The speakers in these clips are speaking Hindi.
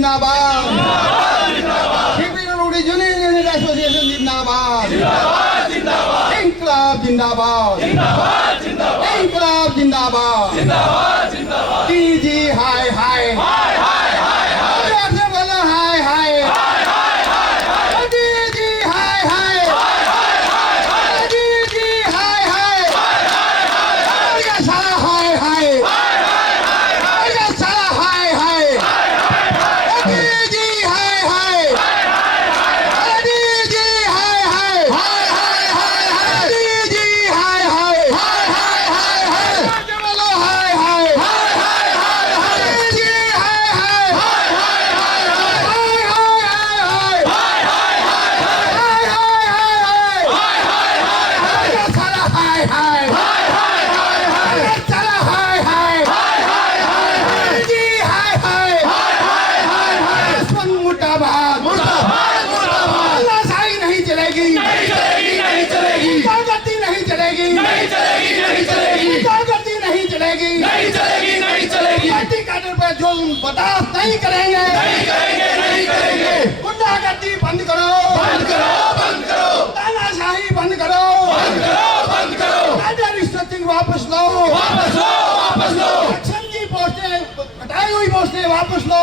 जिंदाबाद शिपिंग रोड यूनियन एसोसिएशन जिंदाबाद इंकलाब जिंदाबाद इंकलाब जिंदाबाद डीजी हाय हाय हाय हाय हाय हाय बोलो हाय हाय डीजी हाय हाय डीजी हाय हाय सारा हाय हाय सारा हाय हाय डीजी हाय हाय डीजी हाय हाय डीजी हाय हाय बोलो हाय हाय डीजी हाय हाय सारा हाय हाय सारा हाय हाय डीजी हाय हाय दुश्मन मुर्दाबाद तानाशाही नहीं चलेगी गुंडागर्दी नहीं चलेगी गुंडागर्दी नहीं चलेगी पार्टी काडर पर जुल्म बर्दाश्त नहीं करेंगे गुंडागर्दी बंद करो तानाशाही बंद करो काडर रिस्ट्रिक्टिंग वापस लो एक्शन की पोस्टें हटाई हुई पोस्टें वापस लो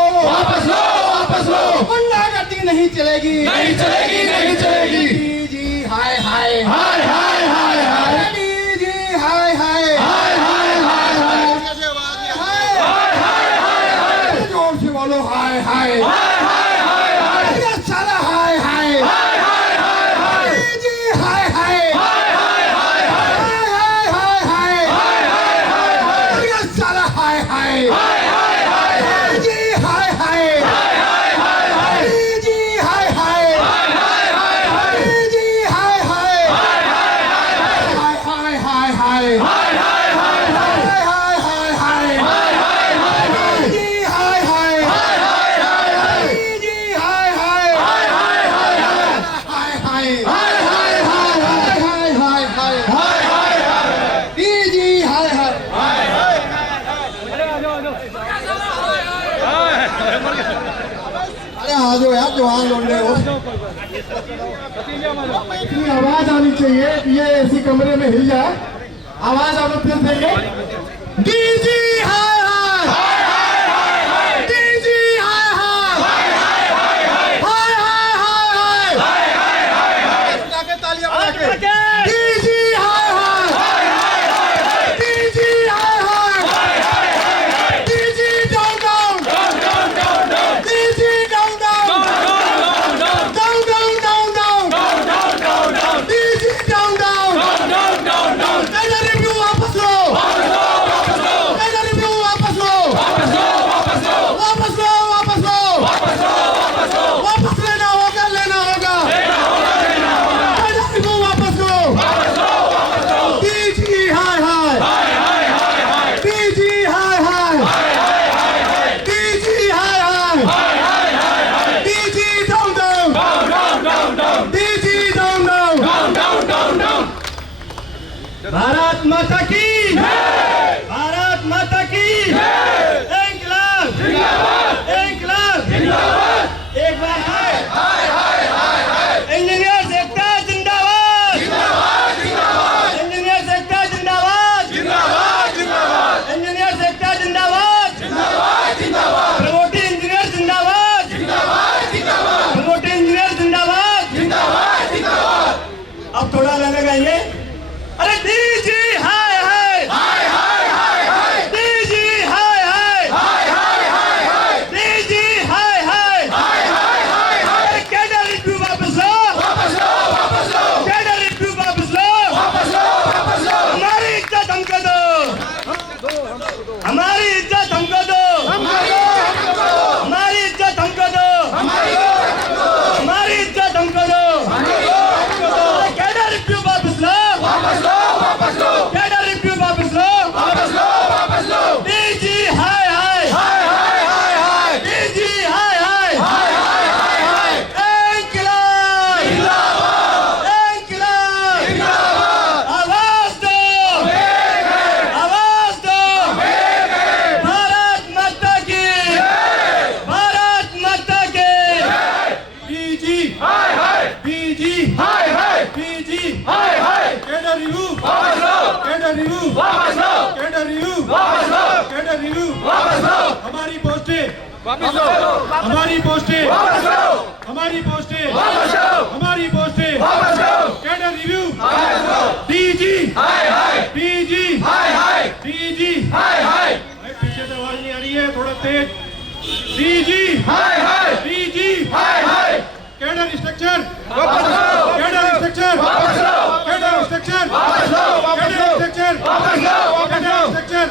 गुंडागर्दी नहीं चलेगी डीजी हाय हाय डीजी हाय हाय जोर से बोलो हाय हाय सारा हाय हाय डीजी हाय हाय सारा हाय हाय डीजी हाय हाय डीजी हाय हाय डीजी हाय हाय हाय हाय डीजी हाय हाय डीजी हाय हाय डीजी हाय हाय अरे आ जाओ यार जवान लौंडे हो इतनी आवाज आनी चाहिए कि ये ऐसी कमरे में हिल जाए आवाज आप लोग फिर देंगे डीजी हाय हाय डीजी हाय हाय तालियां बजा के डीजी हाय हाय डीजी हाय हाय DG down DG down DG down पहला रिव्यू वापस लो वापस लेना होगा पहला रिव्यू वापस लो डीजी हाय हाय डीजी हाय हाय डीजी हाय हाय DG down DG down Bharat माता की भारत माता की इंकलाब एक बार इंजीनियर्स एकता जिंदाबाद इंजीनियर्स एकता जिंदाबाद इंजीनियर्स एकता जिंदाबाद प्रमोटी इंजीनियर जिंदाबाद प्रमोटी इंजीनियर जिंदाबाद अब थोड़ा गाना गाएंगे अरे डीजी हाय हाय हमारी पोस्टें हमारी पोस्टें हमारी पोस्टें cadre review DG DG DG पीछे से आवाज नहीं आ रही है, थोड़ा तेज। DG DG cadre structure cadre structure cadre structure cadre structure cadre structure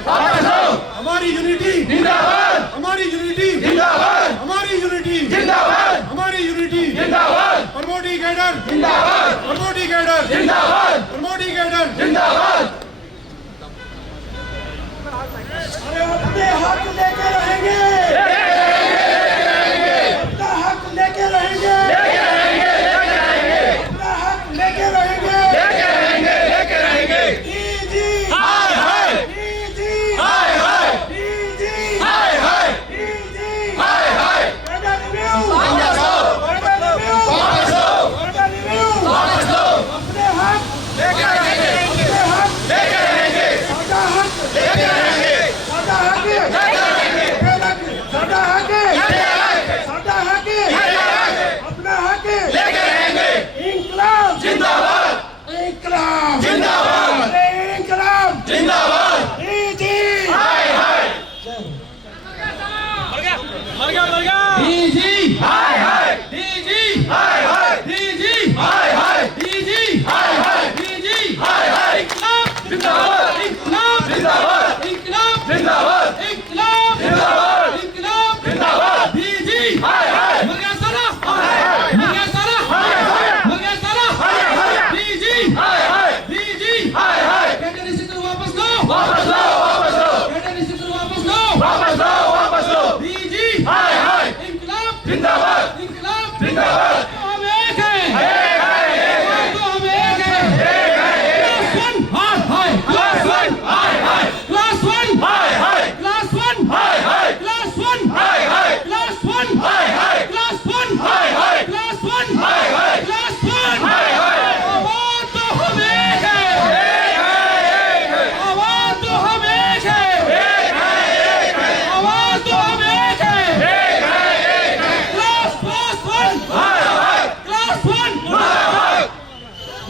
हमारी यूनिटी जिंदाबाद हमारी यूनिटी जिंदाबाद हमारी यूनिटी जिंदाबाद हमारी यूनिटी जिंदाबाद प्रमोटी कैडर जिंदाबाद प्रमोटी कैडर जिंदाबाद प्रमोटी कैडर जिंदाबाद। अरे अपने हक लेके रहेंगे अपना हक लेके रहेंगे अपना हक लेके रहेंगे DG DG DG DG cadre review cadre review cadre review अपने हक लेके रहेंगे अपने हक लेके रहेंगे सादा हक लेके रहेंगे सादा हक सादा हक सादा हक अपना हक लेके रहेंगे। इंकलाब जिंदाबाद इंकलाब जिंदाबाद इंकलाब जिंदाबाद DG DG DG DG DG DG इंकलाब जिंदाबाद इंकलाब जिंदाबाद इंकलाब जिंदाबाद इंकलाब जिंदाबाद इंकलाब जिंदाबाद डीजी मर साला डीजी डीजी कैडर स्ट्रक्चर वापस लो कैडर स्ट्रक्चर वापस लो डीजी इंकलाब जिंदाबाद इंकलाब जिंदाबाद। हम एक हैं तो हम एक हैं class one class one class one class one class one class one class one class one आवाज तो हम एक हैं आवाज तो हम एक हैं आवाज तो हम एक हैं class one class one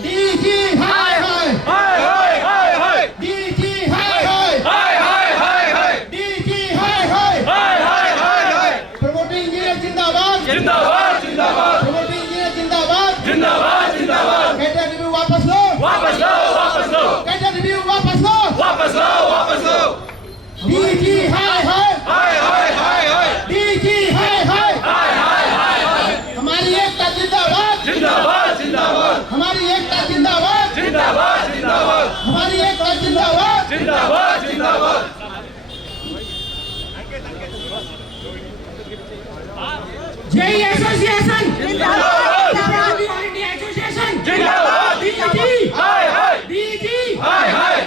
DG हाय डीजी डीजी प्रमोटिंग इंजीनियर जिंदाबाद जिंदाबाद जिंदाबाद प्रमोटिंग इंजीनियर जिंदाबाद जिंदाबाद जिंदाबाद कैडर रिव्यू वापस लो कैडर रिव्यू वापस लो डीजी हाय डीजी हमारी एकता जिंदाबाद हमारी एकता जिंदाबाद हमारी एकता जिंदाबाद जेई एसोसिएशन जिंदाबाद एसोसिएशन जिंदाबाद DG DG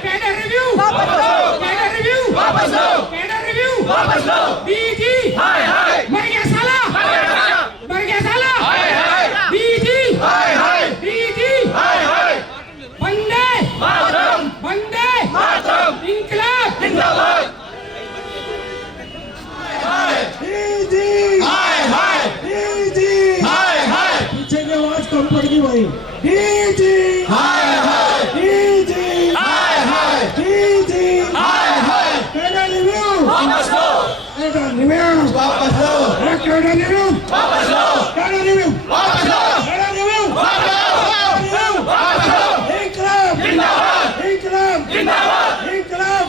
cadre review cadre review cadre review DG मर गया साला डीजी डीजी वंदे वंदे इंकलाब जिंदाबाद डीजी डीजी पीछे की आवाज कम पड़ गई भाई DG DG DG cadre review cadre review cadre review cadre review cadre review इंकलाब इंकलाब इंकलाब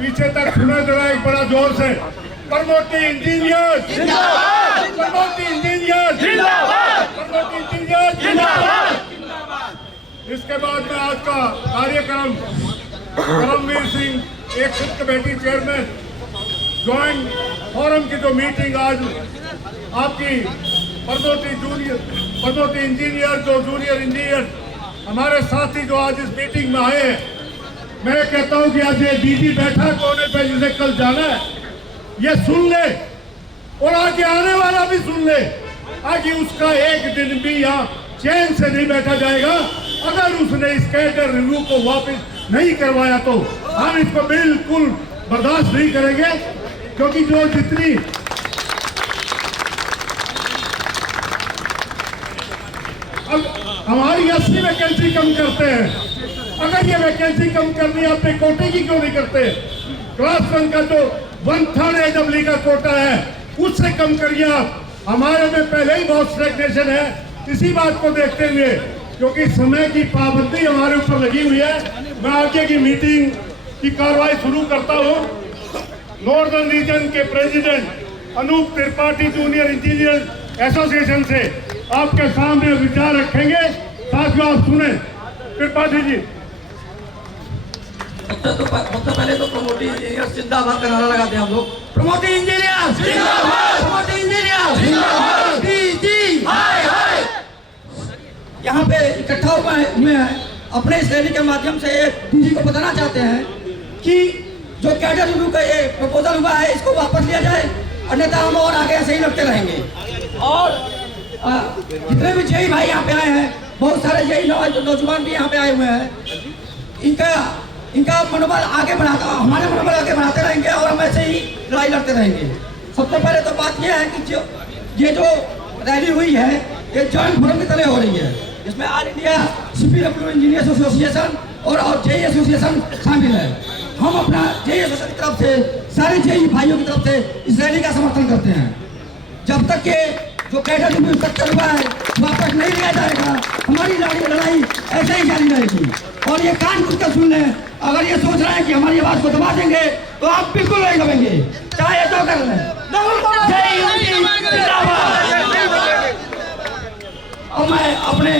पीछे तक सुना जरा एक बड़ा जोर से प्रमोटी इंजीनियर जिंदाबाद प्रमोटी इंजीनियर जिंदाबाद प्रमोटी इंजीनियर जिंदाबाद। इसके बाद में आज का कार्यक्रम Karamveer Singh action committee chairman joint forum की जो मीटिंग आज आपकी प्रमोटी इंजीनियर जो जूनियर इंजीनियर हमारे साथी जो आज इस मीटिंग में आए हैं, मैं कहता हूं कि आज ये डीजी बैठा कोने पे जिसे कल जाना है ये सुन ले और आगे आने वाला भी सुन ले, आगे उसका एक दिन भी यहाँ चैन से नहीं बैठा जाएगा अगर उसने इस कैडर रिव्यू को नहीं करवाया तो हम इसको बिल्कुल बर्दाश्त नहीं करेंगे, क्योंकि जो जितनी अब हमारी 80 वैकेंसी कम करते हैं, अगर ये वैकेंसी कम करनी है अपने कोटे की क्यों नहीं करते? क्लास 1 का जो 1/3 AWE का कोटा है उससे कम करिए आप। हमारे में पहले ही बहुत स्टैग्नेशन है। इसी बात को देखते हुए, क्योंकि समय की पाबंदी हमारे ऊपर लगी हुई है, मैं आगे की मीटिंग की कार्रवाई शुरू करता हूँ। नॉर्दर्न रीजन के president Anoop Tripathi junior engineer association से आपके सामने विचार रखेंगे। साथियों आप सुने। त्रिपाठी जी। सबसे पहले तो प्रमोटी इंजीनियर जिंदाबाद का नारा लगाते हैं हम लोग। प्रमोटी इंजीनियर जिंदाबाद, प्रमोटी इंजीनियर जिंदाबाद, डीजी हाय हाय। यहाँ पे इकट्ठा हुए हैं अपने इस रैली के माध्यम से डीजी को बताना चाहते हैं कि जो कैडर रिव्यू का ये प्रपोजल हुआ है इसको वापस लिया जाए, अन्यथा हम और आगे ऐसे ही लड़ते रहेंगे। और जितने भी जेई भाई यहाँ पे आए हैं, बहुत सारे जेई नौजवान भी यहाँ पे आए हुए हैं, इनका मनोबल आगे बढ़ाता, हमारे मनोबल आगे बढ़ाते रहेंगे और हम ऐसे ही लड़ाई लड़ते रहेंगे। सबसे पहले तो बात यह है कि ये जो रैली हुई है ये जॉइंट फोरम की तरह हो रही है, जिसमें all India CPW engineers association और जेई एसोसिएशन शामिल है। हम अपना जेई एसोसिएशन की तरफ से, सारे जेई भाइयों की तरफ से इस रैली का समर्थन करते हैं। जब तक के जो कैडर रिव्यू स्ट्रक्चर हुआ है वापस नहीं लिया जाएगा, हमारी लड़ाई ऐसे ही जारी रहेगी। और ये कान खुद का सुन लें, अगर ये सोच रहे हैं कि हमारी आवाज को दबा देंगे तो आप बिल्कुल नहीं दबेंगे, चाहे तो कर लें। और मैं अपने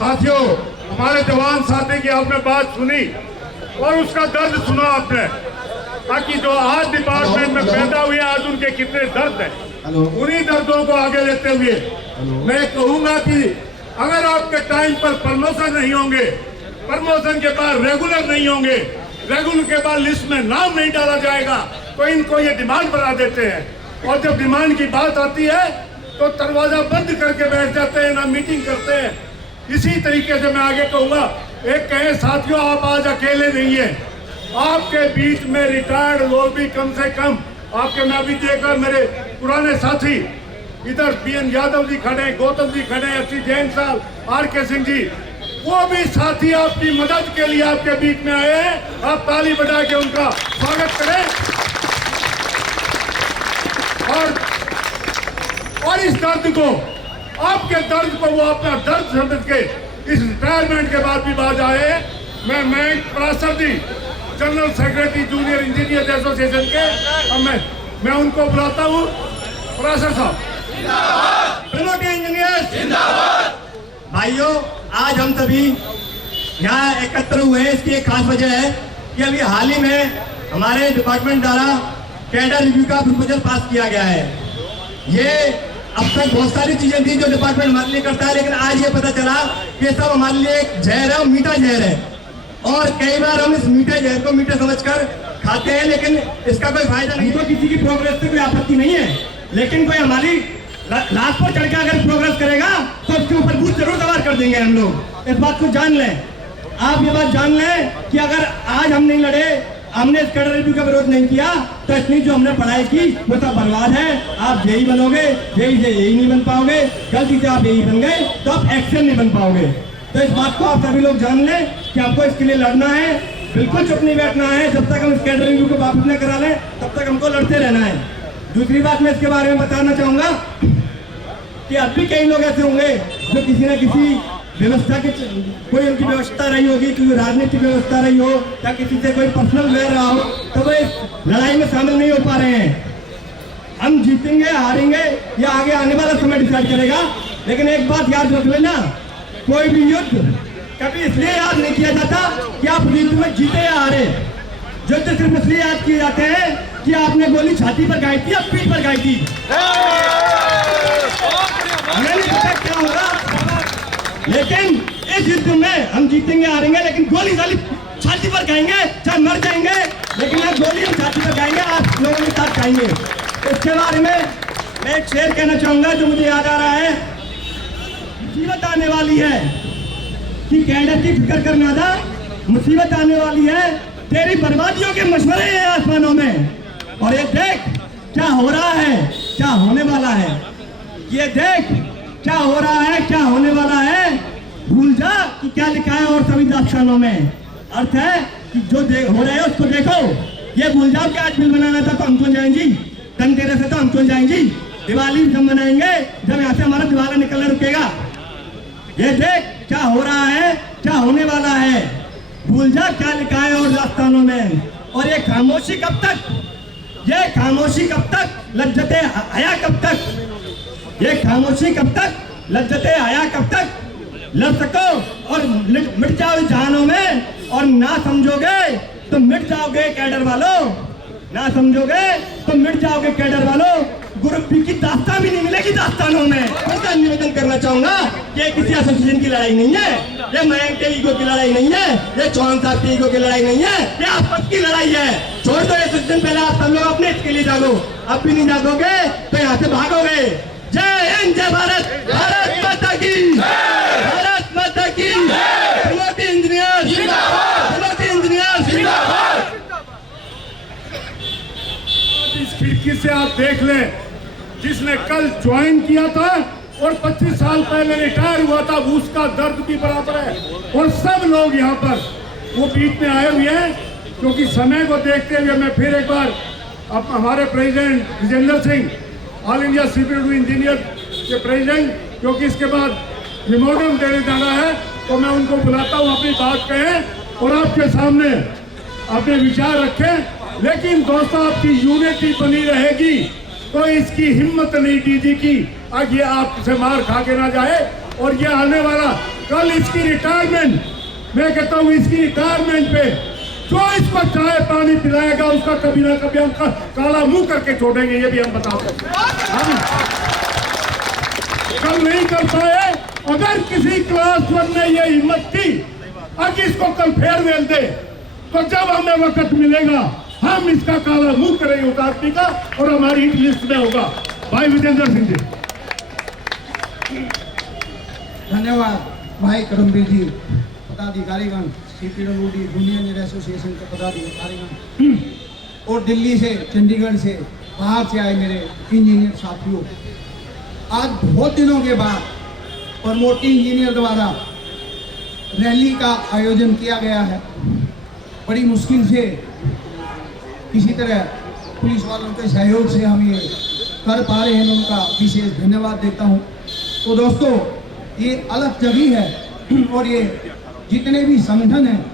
साथियों, हमारे जवान साथी की आपने बात सुनी और उसका दर्द सुना आपने, ताकि जो आज डिपार्टमेंट में पैदा हुए आज उनके कितने दर्द हैं, उन्हीं दर्दों को आगे लेते हुए मैं कहूंगा कि अगर आपके टाइम पर प्रमोशन नहीं होंगे, प्रमोशन के बाद रेगुलर नहीं होंगे, रेगुलर के बाद लिस्ट में नाम नहीं डाला जाएगा, तो इनको ये डिमांड बना देते हैं। और जब डिमांड की बात आती है तो दरवाजा बंद करके बैठ जाते हैं, ना मीटिंग करते हैं। इसी तरीके से मैं आगे कहूंगा, एक कहें साथियों आप आज अकेले नहीं है, आपके बीच में रिटायर्ड लोग भी कम से कम आपके, मैं अभी देखा मेरे पुराने साथी इधर BN यादव जी खड़े, गौतम जी खड़े, FC जैन साहब, RK सिंह जी, वो भी साथी आपकी मदद के लिए आपके बीच में आए हैं। आप ताली बजा के उनका स्वागत करें। और इस दर्द को, आपके दर्द को वो अपना दर्द समझ के इस रिटायरमेंट के बाद भी बाज आए। मैं Parashar ji, general secretary junior engineer association के, अब मैं उनको बुलाता हूँ। पराशर साहब। जिंदाबाद। भाइयों, आज हम सभी यहाँ एकत्र हुए हैं, इसकी एक खास वजह है कि अभी हाल ही में हमारे डिपार्टमेंट द्वारा कैडर रिव्यू का प्रपोजल पास किया गया है। ये अब तक बहुत सारी चीजें थी जो डिपार्टमेंट हमारे लिए करता है, लेकिन आज ये पता चला कि सब हमारे लिए एक जहर है, मीठा जहर है। और कई बार हम इस मीठे जहर को मीठा समझकर खाते हैं, लेकिन इसका कोई फायदा नहीं। तो किसी की प्रोग्रेस से कोई आपत्ति नहीं है, लेकिन कोई हमारी लाश पर चढ़ के अगर प्रोग्रेस करेगा तो उसके ऊपर भूत जरूर सवार कर देंगे हम लोग। इस बात को जान लें, आप ये बात जान लें कि अगर आज हम नहीं लड़े, हमने इस कैडर रिव्यू का विरोध नहीं किया, तो इतनी जो हमने पढ़ाई की वो सब बर्बाद है। आप जेई बनोगे, जेई से यही नहीं बन पाओगे, गलती से आप यही बन गए तो आप एक्शन नहीं बन पाओगे। तो इस बात को आप सभी लोग जान लें कि आपको इसके लिए लड़ना है, बिल्कुल चुप नहीं बैठना है। जब तक हम इस कैडर रिव्यू को वापस न करा लें तब तक हमको लड़ते रहना है। दूसरी बात मैं इसके बारे में बताना चाहूंगा कि अब भी कई लोग ऐसे होंगे जो किसी न किसी व्यवस्था की, कोई उनकी व्यवस्था रही होगी, कोई राजनीतिक व्यवस्था रही हो या किसी से कोई पर्सनल वैर रहा हो, तो वो इस लड़ाई में शामिल नहीं हो पा रहे हैं। हम जीतेंगे हारेंगे या आगे आने वाला समय डिसाइड करेगा, लेकिन एक बात याद रख लेना, कोई भी युद्ध कभी इसलिए याद नहीं किया जाता कि आप युद्ध में जीते या हारे। युद्ध सिर्फ इसलिए याद किए जाते हैं कि आपने गोली छाती पर गाई थी या पीठ पर गाई थी। हमें नहीं पता क्या होगा, लेकिन इस युद्ध में हम जीतेंगे हारेंगे, लेकिन गोली खाली छाती पर खाएंगे, चाहे मर जाएंगे, लेकिन ये गोली हम छाती पर खाएंगे, आप लोगों के साथ खाएंगे। इसके बारे में मैं एक शेर कहना चाहूंगा जो मुझे याद आ रहा है। मुसीबत आने वाली है कि कैडर की फिक्र कर नादा, मुसीबत आने वाली है, तेरी बर्बादियों के मशवरे हैं आसमानों में। और ये देख क्या हो रहा है, क्या होने वाला है, ये देख क्या हो रहा है, क्या होने वाला है। भूल जा कि क्या लिखा है और सभी दास्तानों में। अर्थ है कि जो हो रहा है उसको देखो। ये भूल जाओ कि आज बिल बनाना था तो हम क्यों जाएंगी, धनतेरस से तो हम क्यों जाएंगी, दिवाली हम मनाएंगे जब यहाँ से हमारा दिवाला निकलना रुकेगा। ये देख क्या हो रहा है, क्या होने वाला है। भूल जा क्या लिखा है और दास्तानों में। और ये खामोशी कब तक, ये खामोशी कब तक, लज्जते हया कब तक, ये खामोशी कब तक, लज्जते हया कब तक। लड़ सको और मिट जाओ जहानों में, और ना समझोगे तो मिट जाओगे कैडर वालों, ना समझोगे तो मिट जाओगे कैडर वालों। ग्रुप की दास्तान भी नहीं मिलेगी दास्तानों में। मैं निवेदन करना चाहूंगा कि ये किसी एसोसिएशन की लड़ाई नहीं है, ये मयंक के ईगो की लड़ाई नहीं है, ये चौहान साहब की ईगो की लड़ाई नहीं है, ये आपस की लड़ाई है। छोड़ दो एसोसिएशन, पहले आप सब लोग अपने हित के लिए जागो। अब भी नहीं जागोगे तो यहाँ से भागोगे। जय हिंद, जय भारत, भारत माता की, भारत माता की। प्रमोटी इंजीनियर जिंदाबाद, प्रमोटी इंजीनियर जिंदाबाद। इस खिड़की से आप देख लें, जिसने कल ज्वाइन किया था और 25 साल पहले रिटायर हुआ था, उसका दर्द भी बराबर है। और सब लोग यहाँ पर वो बीच में आए हुए हैं, क्योंकि समय को देखते हुए मैं फिर एक बार अब हमारे president Vijender Singh, all India CPWD engineer के प्रेसिडेंट, क्योंकि इसके बाद मेमोरेंडम देने जाना है, तो मैं उनको बुलाता हूँ, अपनी बात कहें और आपके सामने अपने विचार रखें। लेकिन दोस्तों, आपकी यूनिटी बनी रहेगी तो इसकी हिम्मत नहीं डीजी की आज ये आपसे मार खा के ना जाए। और ये आने वाला कल इसकी रिटायरमेंट, मैं कहता हूँ इसकी रिटायरमेंट पे जो इसको चाय पानी पिलाएगा उसका कभी ना कभी हम काला मुंह करके छोड़ेंगे, ये भी हम बता सकते हैं। हम कल नहीं कर पाए, अगर किसी क्लास 1 ने ये हिम्मत की आज इसको कल फेयरवेल दे, तो जब हमें वक्त मिलेगा हम इसका काला मुंह करेंगे उतारने का, और हमारी हिट लिस्ट में होगा। भाई विजेंद्र सिंह जी। धन्यवाद भाई करमवीर जी। पदाधिकारीगण, सीपीडब्ल्यूडी जूनियर एसोसिएशन के पदाधिकारीगण और दिल्ली से, चंडीगढ़ से, बाहर से आए मेरे इंजीनियर साथियों, आज बहुत दिनों के बाद प्रमोटी इंजीनियर द्वारा रैली का आयोजन किया गया है। बड़ी मुश्किल से किसी तरह पुलिस वालों के सहयोग से हम ये कर पा रहे हैं, उनका विशेष धन्यवाद देता हूँ। तो दोस्तों, ये अलग जगह है और ये जितने भी संगठन हैं,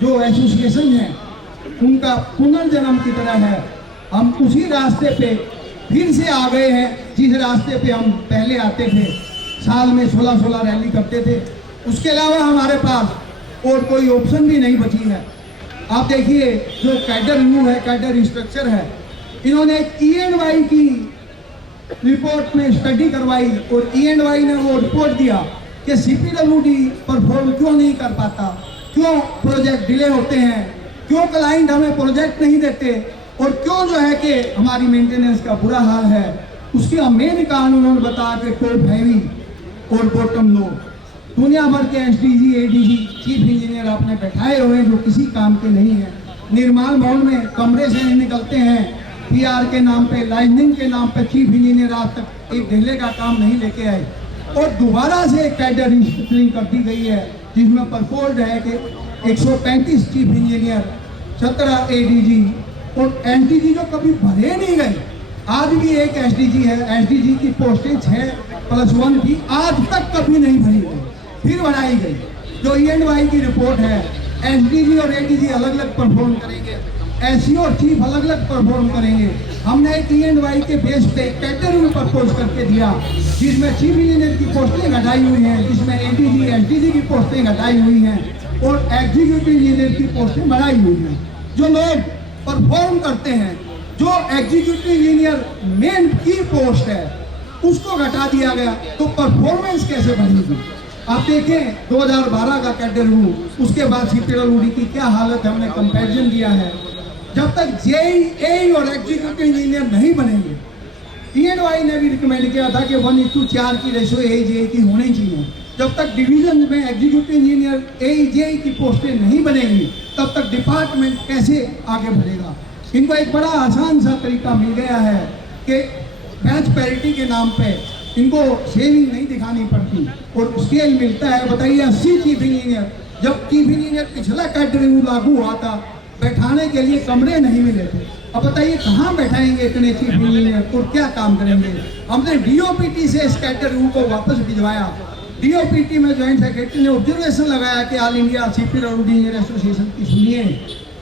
जो एसोसिएशन हैं, उनका पुनर्जन्म की तरह है। हम उसी रास्ते पे फिर से आ गए हैं जिस रास्ते पे हम पहले आते थे, साल में 16-16 रैली करते थे। उसके अलावा हमारे पास और कोई ऑप्शन भी नहीं बची है। आप देखिए, जो कैडर रिव्यू है, कैडर स्ट्रक्चर है, इन्होंने E&Y की रिपोर्ट में स्टडी करवाई और E&Y ने वो रिपोर्ट दिया कि सीपीडब्ल्यूडी परफॉर्म क्यों नहीं कर पाता, क्यों प्रोजेक्ट डिले होते हैं, क्यों क्लाइंट हमें प्रोजेक्ट नहीं देते, और क्यों जो है कि हमारी मेंटेनेंस का बुरा हाल है। उसके मेन कारण उन्होंने बताया कि टॉप हैवी और बॉटम लो। दुनिया भर के एसडीजी, एडीजी, चीफ इंजीनियर आपने बैठाए हुए जो किसी काम के नहीं है। निर्माण भवन में कमरे से नहीं निकलते हैं, पीआर के नाम पे, लाइनिंग के नाम पे चीफ इंजीनियर आज तक एक ढेले का काम नहीं लेके आए। और दोबारा से कैडर रिस्ट्रक्चरिंग कर दी गई है, जिसमें प्रपोज्ड है कि 135 चीफ इंजीनियर, 17 एडीजी और एसडीजी जो कभी भरे नहीं गए। आज भी एक एसडीजी है, एसडीजी की पोस्टें 6+1 भी आज तक कभी नहीं भरी गई, फिर बढ़ाई गई। जो E&Y की रिपोर्ट है, एसडीजी और एडीजी अलग अलग परफॉर्म करेंगे, एससी और चीफ अलग अलग परफॉर्म करेंगे। हमने एक E&Y के बेस पे कैडर में प्रपोज करके दिया, जिसमें चीफ इंजीनियर की पोस्टें घटाई हुई हैं, जिसमें एडीजी, एसडीजी की पोस्टें घटाई हुई हैं और एग्जीक्यूटिव इंजीनियर की पोस्टें बढ़ाई हुई हैं। जो लोग परफॉर्म करते हैं, जो एग्जीक्यूटिव इंजीनियर मेन की पोस्ट है, उसको घटा दिया गया, तो परफॉर्मेंस कैसे बढ़ेगी। आप देखें 2012 का कैडर रिव्यू, उसके बाद सीपीडब्ल्यूडी की क्या हालत है, हमने कंपैरिजन किया है। जब तक जेई और एग्जीक्यूटिव इंजीनियर नहीं बनेंगे, E&Y ने भी रिकमेंड किया था कि 1:4 की रेशो जेई की होनी चाहिए। जब तक डिवीजन में एग्जीक्यूटिव इंजीनियर AEJ की पोस्टें नहीं बनेंगी तब तक डिपार्टमेंट कैसे आगे बढ़ेगा। इनको एक बड़ा आसान सा तरीका मिल गया है कि बैच पैरिटी के नाम पे इनको सेविंग नहीं दिखानी पड़ती और स्केल मिलता है। बताइए 80 चीफ इंजीनियर, जब चीफ इंजीनियर पिछला कैडर रिव्यू लागू हुआ था बैठाने के लिए कमरे नहीं मिले थे। अब बताइए कहाँ बैठाएंगे इतने चीफ इंजीनियर और क्या काम करेंगे। हमने DOPT से इस कैडर रिव्यू को वापस भिजवाया। DOPT में ज्वाइंट सेक्रेटरी ने ऑब्जर्वेशन लगाया कि all India CPWD engineer association की सुनिए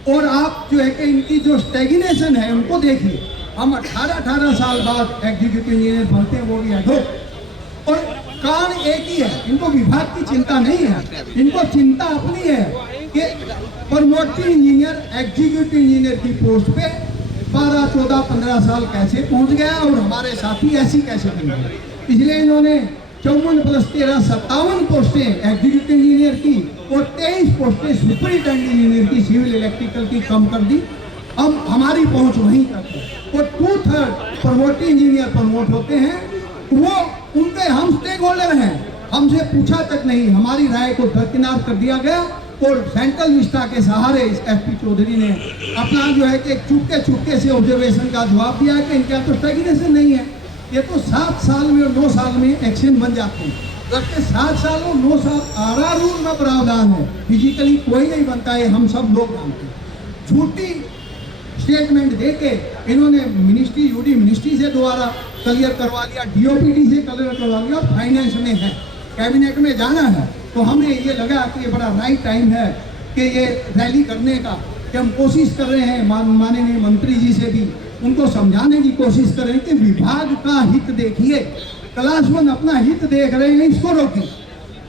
और आप जो है कि इनकी जो स्टेगनेशन है उनको देखिए। हम 18 साल बाद एग्जीक्यूटिव इंजीनियर बनते हैं, वो भी एडहोक। और कारण एक ही है, इनको विभाग की चिंता नहीं है, इनको चिंता अपनी है कि प्रमोटिंग इंजीनियर एग्जीक्यूटिव इंजीनियर की पोस्ट पे 12, 14, 15 साल कैसे पहुंच गया और हमारे साथी ऐसी कैसे बन गए। इसलिए इन्होंने 54 + 13 57 पोस्टें एग्जीक्यूटिव इंजीनियर की और 23 पोस्टें सुपरिटेंडेंट इंजीनियर की सिविल इलेक्ट्रिकल की कम कर दी। हम हमारी पहुंच वहीं तक है और 2/3 प्रमोटिंग इंजीनियर प्रमोट होते हैं, वो उनके हम स्टेक होल्डर हैं, हमसे पूछा तक नहीं, हमारी राय को दरकिनार कर दिया गया। और सेंट्रल विस्टा के सहारे इस SP चौधरी ने अपना जो है कि चुपके से ऑब्जर्वेशन का जवाब दिया कि इनका तो स्टेगनेशन नहीं है, ये तो 7 साल में और 9 साल में एक्शन बन जाते हैं। जबकि 7 साल और 9 साल RR रूल में प्रावधान है, फिजिकली कोई नहीं बनता है, हम सब लोग जानते हैं। झूठी स्टेटमेंट दे के इन्होंने मिनिस्ट्री UD मिनिस्ट्री से दोबारा क्लियर करवा लिया, DOPT से क्लियर करवा लिया और फाइनेंस में है, कैबिनेट में जाना है। तो हमें ये लगा कि ये बड़ा राइट टाइम है कि ये रैली करने का, कि हम कोशिश कर रहे हैं माननीय मंत्री जी से भी उनको समझाने की कोशिश कर रहे हैं कि विभाग का हित देखिए, क्लास 1 अपना हित देख रहे हैं, इसको रोकिए।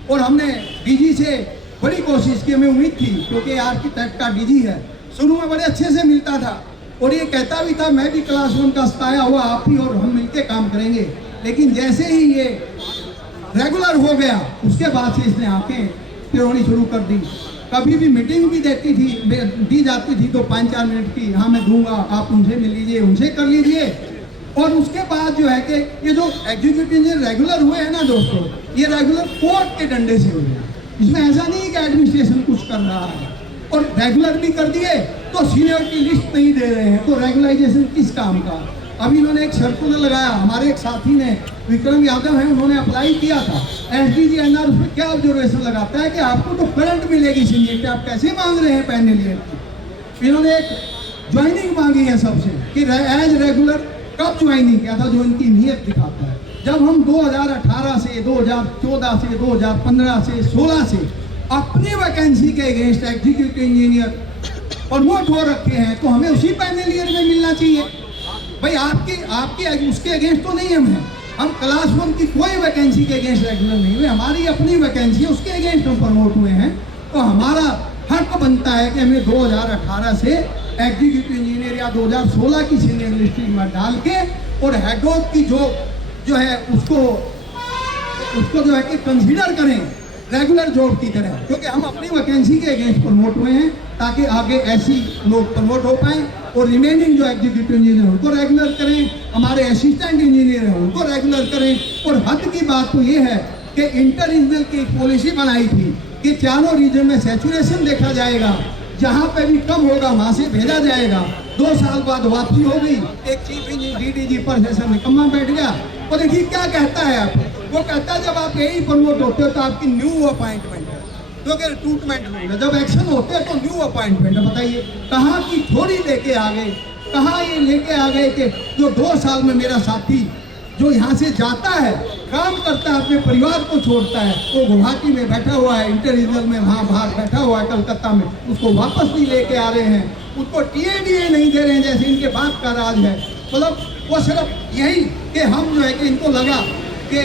और हमने DG से बड़ी कोशिश की, हमें उम्मीद थी क्योंकि आर्किटेक्ट का DG है, शुरू में बड़े अच्छे से मिलता था और ये कहता भी था मैं भी क्लास 1 का सताया हुआ, आप ही और हम मिलके काम करेंगे। लेकिन जैसे ही ये रेगुलर हो गया उसके बाद से इसने आंखें पिरोनी शुरू कर दी। कभी भी मीटिंग भी दी जाती थी तो 5-4 मिनट की, हाँ मैं दूंगा, आप उनसे मिल लीजिए, उनसे कर लीजिए। और उसके बाद जो है कि ये जो एग्जीक्यूटिव इंजीनियर रेगुलर हुए हैं ना दोस्तों, ये रेगुलर कोर्ट के डंडे से हुए हैं। इसमें ऐसा नहीं है कि एडमिनिस्ट्रेशन कुछ कर रहा है, और रेगुलर भी कर दिए तो सीनियरिटी लिस्ट नहीं दे रहे हैं, तो रेगुलाइजेशन किस काम का। अभी इन्होंने एक सर्कुलर लगाया, हमारे एक साथी ने, विक्रम यादव है, उन्होंने अप्लाई किया था SDG NR, उसमें क्या ऑब्जर्वेशन लगाता है कि आपको तो करंट मिलेगी सीनियरिटी, आप कैसे मांग रहे हैं पैनल। इन्होंने एक ज्वाइनिंग मांगी है सबसे कि एज रेगुलर कब ज्वाइनिंग किया था, जो इनकी नीयत दिखाता है। जब हम 2018 से 2014 से 2015 से 16 से अपनी वैकेंसी के अगेंस्ट एग्जीक्यूटिव इंजीनियर प्रमोट हो रखे हैं, तो हमें उसी पैनल ईयर में मिलना चाहिए भाई। आपकी उसके अगेंस्ट तो नहीं हम क्लास 1 की कोई वैकेंसी के अगेंस्ट रेगुलर नहीं हुए, हमारी अपनी वैकेंसी है, उसके अगेंस्ट हम प्रमोट हुए हैं। तो हमारा हक बनता है कि हमें 2018 से एग्जीक्यूटिव इंजीनियर या 2016 की सीनियर लिस्ट में डाल के और हेड ऑफ की जो है उसको जो है कि कंसीडर करें रेगुलर जॉब की तरह, क्योंकि हम अपनी वैकेंसी के अगेंस्ट प्रमोट हुए हैं ताकि आगे ऐसी लोग प्रमोट हो पाएं। और रिमेनिंग जो एग्जीक्यूटिव इंजीनियर उनको रेगुलर करें, हमारे असिस्टेंट इंजीनियर हैं उनको रेगुलर करें। और हद की बात तो ये है कि इंटर रीजनल की एक पॉलिसी बनाई थी कि चारों रीजन में सैचुरेशन देखा जाएगा, जहाँ पे भी कम होगा वहाँ से भेजा जाएगा। 2 साल बाद वापसी हो गई, एक चीफ इंजीनियर DDG प्रोफेसर निकम्मा बैठ गया। और देखिए क्या कहता है, आप वो कहता है जब आप यही प्रमोट होते हो तो आपकी न्यू अपॉइंटमेंट है, क्योंकि रिक्रूटमेंट रूल है, जब एक्शन होते हैं तो न्यू अपॉइंटमेंट है। बताइए कहाँ की थोड़ी लेके आ गए, कहाँ ये लेके आ गए कि जो 2 साल में मेरा साथी जो यहाँ से जाता है, काम करता है, अपने परिवार को छोड़ता है, वो गुवाहाटी में बैठा हुआ है, इंटर रीजनल में वहाँ बाहर बैठा हुआ है कलकत्ता में, उसको वापस नहीं लेके आ रहे हैं, उसको TADA नहीं दे रहे हैं जैसे इनके बाप का राज है। मतलब वो सिर्फ यही कि हम जो है कि इनको लगा कि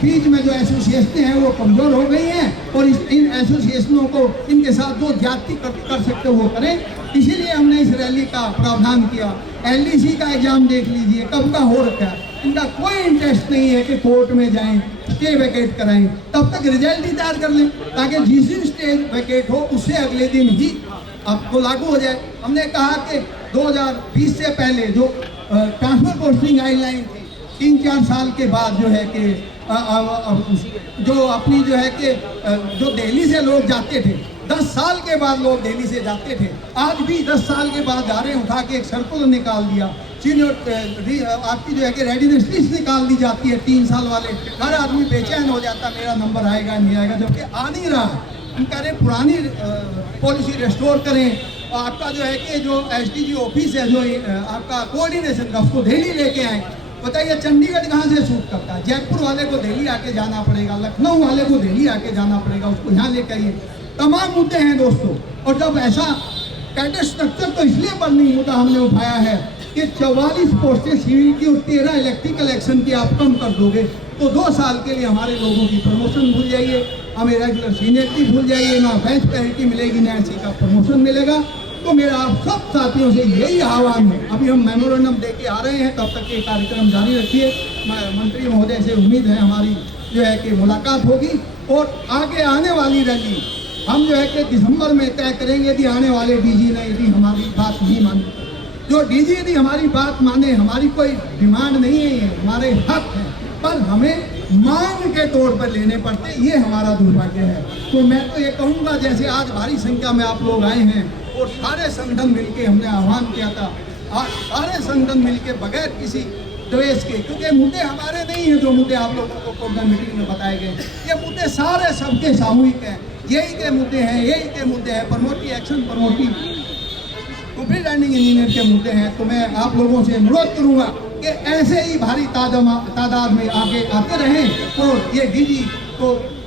बीच में जो एसोसिएशनें हैं वो कमज़ोर हो गई हैं और इन एसोसिएशनों को इनके साथ जो ज्यादती कर सकते वो करें, इसीलिए हमने इस रैली का प्रावधान किया। LDC का एग्जाम देख लीजिए कब का हो रखा है, इनका कोई इंटरेस्ट नहीं है कि कोर्ट में जाएं, स्टे वैकेट कराएं, तब तक रिजल्ट ही तैयार कर लें ताकि जिस दिन स्टे वैकेट हो उससे अगले दिन ही आपको लागू हो जाए। हमने कहा कि 2020 से पहले जो ट्रांसफर पोस्टिंग गाइडलाइन थी, 3-4 साल के बाद जो है कि जो अपनी जो है कि जो दिल्ली से लोग जाते थे, 10 साल के बाद लोग दिल्ली से जाते थे, आज भी 10 साल के बाद जा रहे हैं, उठा के एक सर्कुलर निकाल दिया, आपकी जो है कि रेडीनेस लिस्ट निकाल दी जाती है 3 साल वाले। हर आदमी बेचैन हो जाता, मेरा नंबर आएगा नहीं आएगा, जबकि आ नहीं रहा। हम कह रहे हैं पुरानी पॉलिसी रेस्टोर करें, और आपका जो है कि जो SDG ऑफिस है, जो आपका कोऑर्डिनेशन का, उसको दिल्ली लेके आए। बताइए चंडीगढ़ कहाँ से सूट करता है? जयपुर वाले को दिल्ली आके जाना पड़ेगा, लखनऊ वाले को दिल्ली आके जाना पड़ेगा, उसको यहाँ लेके आइए। तमाम मुद्दे हैं दोस्तों। और जब ऐसा कैडर स्ट्रक्चर तो इसलिए बर्निंग मुद्दा हमने उठाया है कि 44 पोस्टें सिविल की और 13 इलेक्ट्रिकल एक्शन की आप कम कर दोगे तो 2 साल के लिए हमारे लोगों की प्रमोशन भूल जाइए, हमें रेगुलर सीनियरिटी भूल जाइए, ना बेंच पैरिटी मिलेगी, ना ऐसी का प्रमोशन मिलेगा। तो मेरा आप सब साथियों से यही आह्वान है। अभी हम मेमोरेंडम दे के आ रहे हैं, तब तक ये कार्यक्रम जारी रखिए। मंत्री महोदय से उम्मीद है हमारी जो है कि मुलाकात होगी, और आगे आने वाली रैली हम जो है कि दिसंबर में तय करेंगे। यदि आने वाले DG ने यदि हमारी बात नहीं मानी, जो DG यदि हमारी बात माने, हमारी कोई डिमांड नहीं है, हमारे हक है, पर हमें मांग के तौर पर लेने पड़ते, ये हमारा दुर्भाग्य है। तो मैं तो ये कहूँगा, जैसे आज भारी संख्या में आप लोग आए हैं और सारे संगठन मिलके हमने आह्वान किया था, आज सारे संगठन मिलके बगैर किसी द्वेष के, क्योंकि मुद्दे हमारे नहीं हैं जो मुद्दे आप लोगों को कोर्डिनेशन मीटिंग में बताए गए, ये मुद्दे सारे सबके सामूहिक हैं, यही के मुद्दे हैं, यही के मुद्दे हैं, promotive action, promotive superintending engineer के मुद्दे हैं। तो मैं आप लोगों से अनुरोध करूंगा कि ऐसे ही भारी तादाद में आगे आते रहें, और ये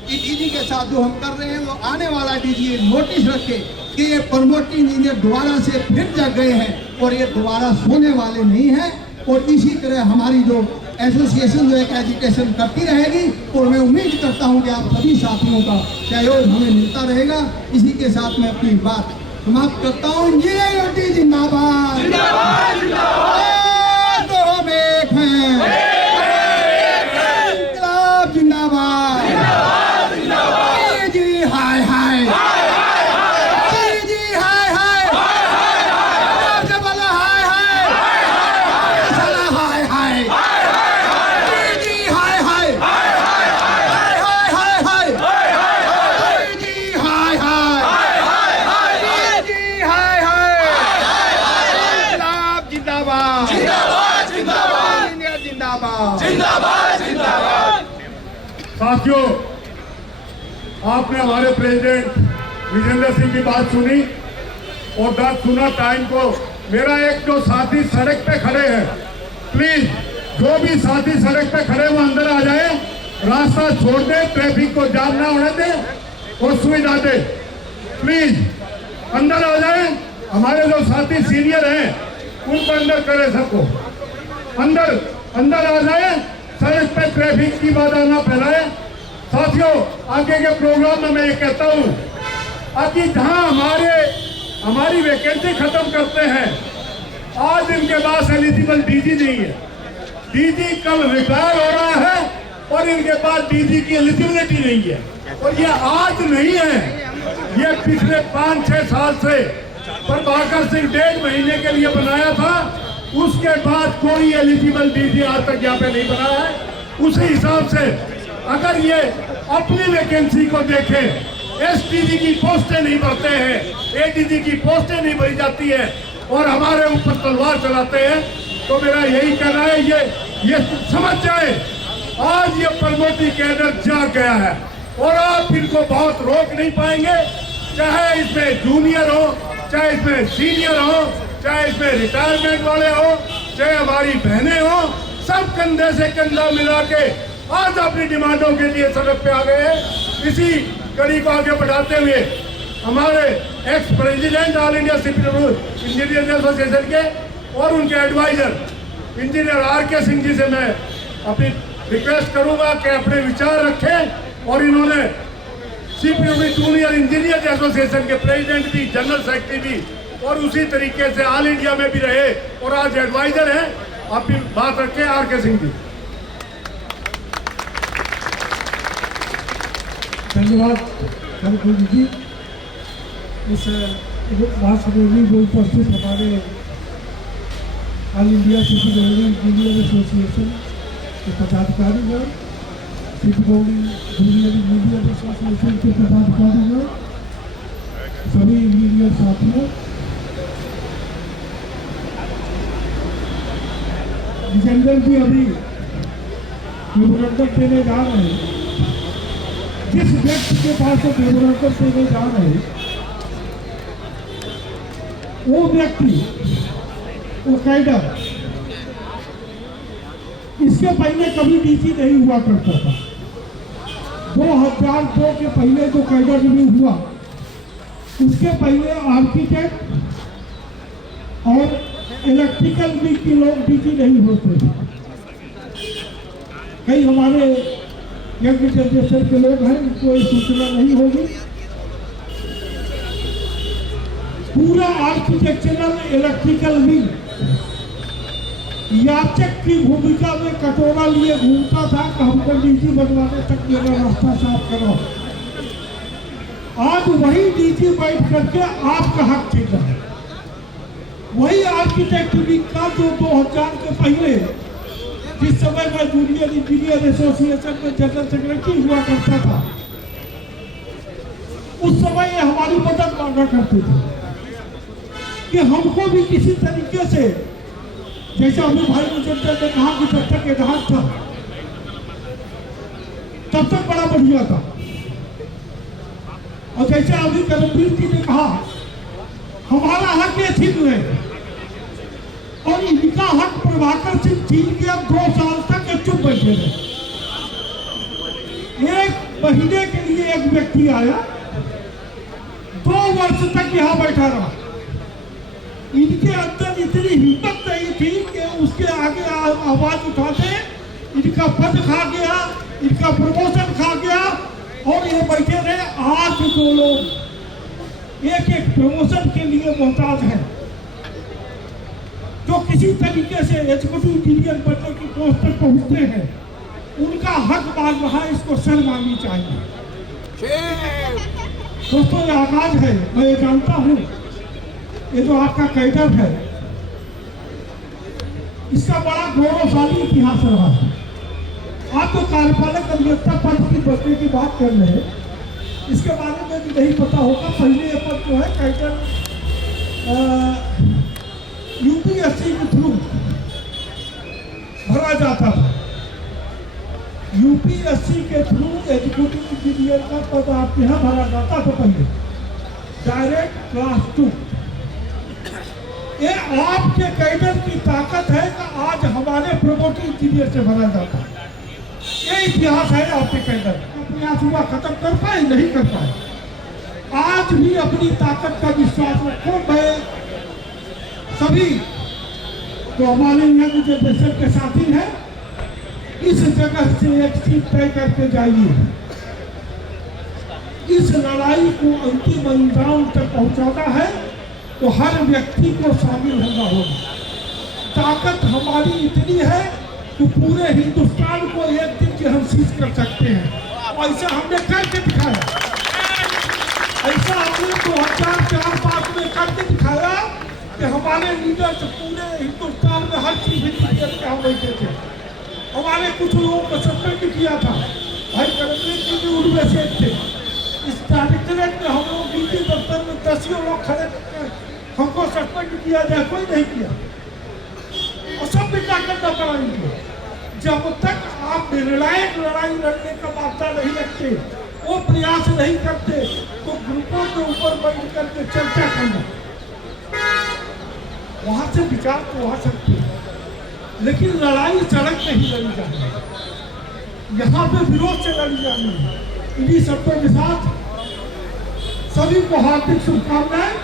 DG के साथ जो हम कर रहे हैं, वो आने वाला DG नोटिस रखे कि ये प्रमोटिव इंजीनियर दोबारा से फिर जग गए हैं और ये दोबारा सोने वाले नहीं हैं। और इसी तरह हमारी जो एसोसिएशन जो एक एजुकेशन करती रहेगी, और मैं उम्मीद करता हूं कि आप सभी साथियों का सहयोग हमें मिलता रहेगा। इसी के साथ मैं अपनी बात समाप्त करता हूँ। इंजीनियर जिंदाबाद, तो हम एक हैं, इंकलाब जिंदाबाद, जी हाय हाय, जी हाय हाय, सबसे बड़ा हाय हाय, साला हाय हाय, जी हाय हाय, हाय हाय हाय, जी हाय हाय, जी हाय हाय, इंकलाब जिंदाबाद, जिंदाबाद। साथियों, आपने हमारे प्रेसिडेंट विजेंद्र सिंह की बात सुनी और दर्द सुना टाइम को। मेरा एक जो साथी सड़क पे खड़े हैं, प्लीज जो भी साथी सड़क पे खड़े वो अंदर आ जाए, रास्ता छोड़ दे, ट्रैफिक को जाम ना होने दे और सुविधा दे। प्लीज अंदर आ जाए। हमारे जो साथी सीनियर हैं उनको अंदर करे, सबको अंदर आ जाए, सड़क पे ट्रैफिक की बाधा ना फैलाए। साथियों, आगे के प्रोग्राम में मैं ये कहता हूँ, अभी जहां हमारी वैकेंसी खत्म करते हैं, आज इनके पास एलिजिबल DG नहीं है। DG कल रिटायर हो रहा है और इनके पास DG की एलिजिबिलिटी नहीं है। और ये आज नहीं है, ये पिछले 5-6 साल से प्रभाकर सिंह 1.5 महीने के लिए बनाया था, उसके बाद कोई एलिजिबल DG आज तक यहाँ पे नहीं बना है। उसी हिसाब से अगर ये अपनी वैकेंसी को देखें, SDG की पोस्टें नहीं भरते हैं, ADG की पोस्टें नहीं भरी जाती है और हमारे ऊपर तलवार चलाते हैं, तो मेरा यही कहना है, ये समझ जाए, आज ये प्रमोटिव कैडर जाग गया है और आप इनको बहुत रोक नहीं पाएंगे। चाहे इसमें जूनियर हो, चाहे इसमें सीनियर हो, चाहे इसमें रिटायरमेंट वाले हो, चाहे हमारी बहनें हो, सब कंधे से कंधा मिला के आज अपनी डिमांडों के लिए सड़क पे आ गए हैं। इसी कड़ी को आगे बढ़ाते हुए हमारे ex president all India civil engineers association के और उनके adviser engineer RK Singh ji से मैं अपनी रिक्वेस्ट करूंगा कि अपने विचार रखें। और इन्होंने CPWD जूनियर इंजीनियर एसोसिएशन के प्रेसिडेंट भी, जनरल सेक्रेटरी भी और उसी तरीके से ऑल इंडिया में भी रहे और आज एडवाइजर हैं। आप भी बात रखें, RK सिंह जी। धन्यवाद जी। इस महासम्मेलन में उपस्थित हमारे all India CPWD engineer association के पदाधिकारी हैं, सिद्धगौड़ी जूनियर इंजीनियर एसोसिएशन के पदाधिकारीगण, सभी इंजीनियर साथियों, जनरल जी अभी मेमोरेंडम देने जा रहे हैं। जिस व्यक्ति के पास मेमोरेंडम देने जा रहे हैं वो व्यक्ति, वो कैडर इसके पहले कभी डीसी नहीं हुआ करता था। 2002 के पहले जो कैडर रिव्यू हुआ उसके पहले आर्किटेक्ट और इलेक्ट्रिकल भी के लोग डीसी नहीं होते थे। कई हमारे यंग जनरेशन के लोग हैं, उनको ये सूचना नहीं होगी। पूरा आर्किटेक्चरल इलेक्ट्रिकल विंग याचक की भूमिका में कटोरा लिए घूमता था कि हमको डीजी बनवाने तक मेरा रास्ता साफ करो। आज वही डीजी बैठ करके आपका हक छीन रहा है। वही आर्किटेक्ट विंग का जो 2000 के पहले जिस समय मैं जूनियर इंजीनियर एसोसिएशन में जनरल सेक्रेटरी हुआ करता था, उस समय ये हमारी मदद मांगा करते थे कि हमको भी किसी तरीके से, जैसे अभी भाई मुजफ्फर ने कहा कि जब तक एजाज था तब तक बड़ा बढ़िया था, और जैसे अभी करमवीर जी ने कहा हमारा हक ये छीन रहे और इनका हक प्रभाकर सिंह छीन के अब 2 साल तक चुप बैठे रहे। 1 महीने के लिए एक व्यक्ति आया, 2 वर्ष तक यहाँ बैठा रहा। इनके अंदर इतनी हिम्मत नहीं थी कि उसके आगे आवाज उठाते। इनका पद खा गया, इनका प्रमोशन खा गया और ये बैठे रहे। आज जो लोग एक प्रमोशन के लिए मोहताज हैं, जो किसी तरीके से एग्जीक्यूटिव इंजीनियर बनने की पोस्ट तक पहुंचते हैं, उनका हक मांग रहा है, इसको शर्म आनी चाहिए। दोस्तों ये आगाज है, मैं ये जानता हूँ। ये जो आपका कैडर है इसका बड़ा गौरवशाली इतिहास रहा है। आप तो कार्यपालक अभियंता पद की बढ़ने की बात कर रहे हैं, इसके बारे में भी नहीं पता होगा। पहले ये पद जो है कैडर यूपीएससी के थ्रू भरा जाता था। यूपीएससी के थ्रू एग्जीक्यूटिव इंजीनियर का पद आपके यहाँ भरा जाता था पहले, डायरेक्ट क्लास 2। ये आपके कैडर की ताकत है कि आज हमारे प्रमोटिव इंजीनियर से भरा जाता है। ये इतिहास है आपके कैडर। प्रयास हुआ खत्म कर पाए, नहीं कर पाए। आज भी अपनी ताकत का विश्वास रखो। मैं सभी तो हमारे यहाँ के जनरेशन के साथी हैं, इस जगह से एक चीज तय करके जाइए, इस लड़ाई को अंतिम अंजाम तक पहुंचाना है तो हर व्यक्ति को शामिल होना होगा। ताकत हमारी इतनी है कि पूरे हिंदुस्तान को एक दिन की हम सीज कर सकते हैं। ऐसा हमने करके दिखाया, ऐसा हमने 2004-5 में करके दिखाया कि हमारे लीडर्स पूरे हिंदुस्तान में हर चीज करके हम बैठे थे। हमारे कुछ लोगों को सस्पेंड किया था, भाई करमवीर जी भी उनमें से थे। इस डायरेक्टरेट में हम लोग ड्यूटी दफ्तर में 10 लोग खड़े हमको सस्पेंड किया जाए, कोई नहीं किया और सब भी क्या करना पड़ा इनको। जब तक आप निर्णायक लड़ाई लड़ने का वादा नहीं रखते, वो प्रयास नहीं करते, तो ग्रुपों के ऊपर बैठ करके चर्चा करना, वहां से विचार तो आ सकते हैं, लेकिन लड़ाई सड़क में ही लड़ी जानी है, यहाँ पे विरोध से लड़ी जानी है। इन्हीं शब्दों के साथ सभी को हार्दिक शुभकामनाएं।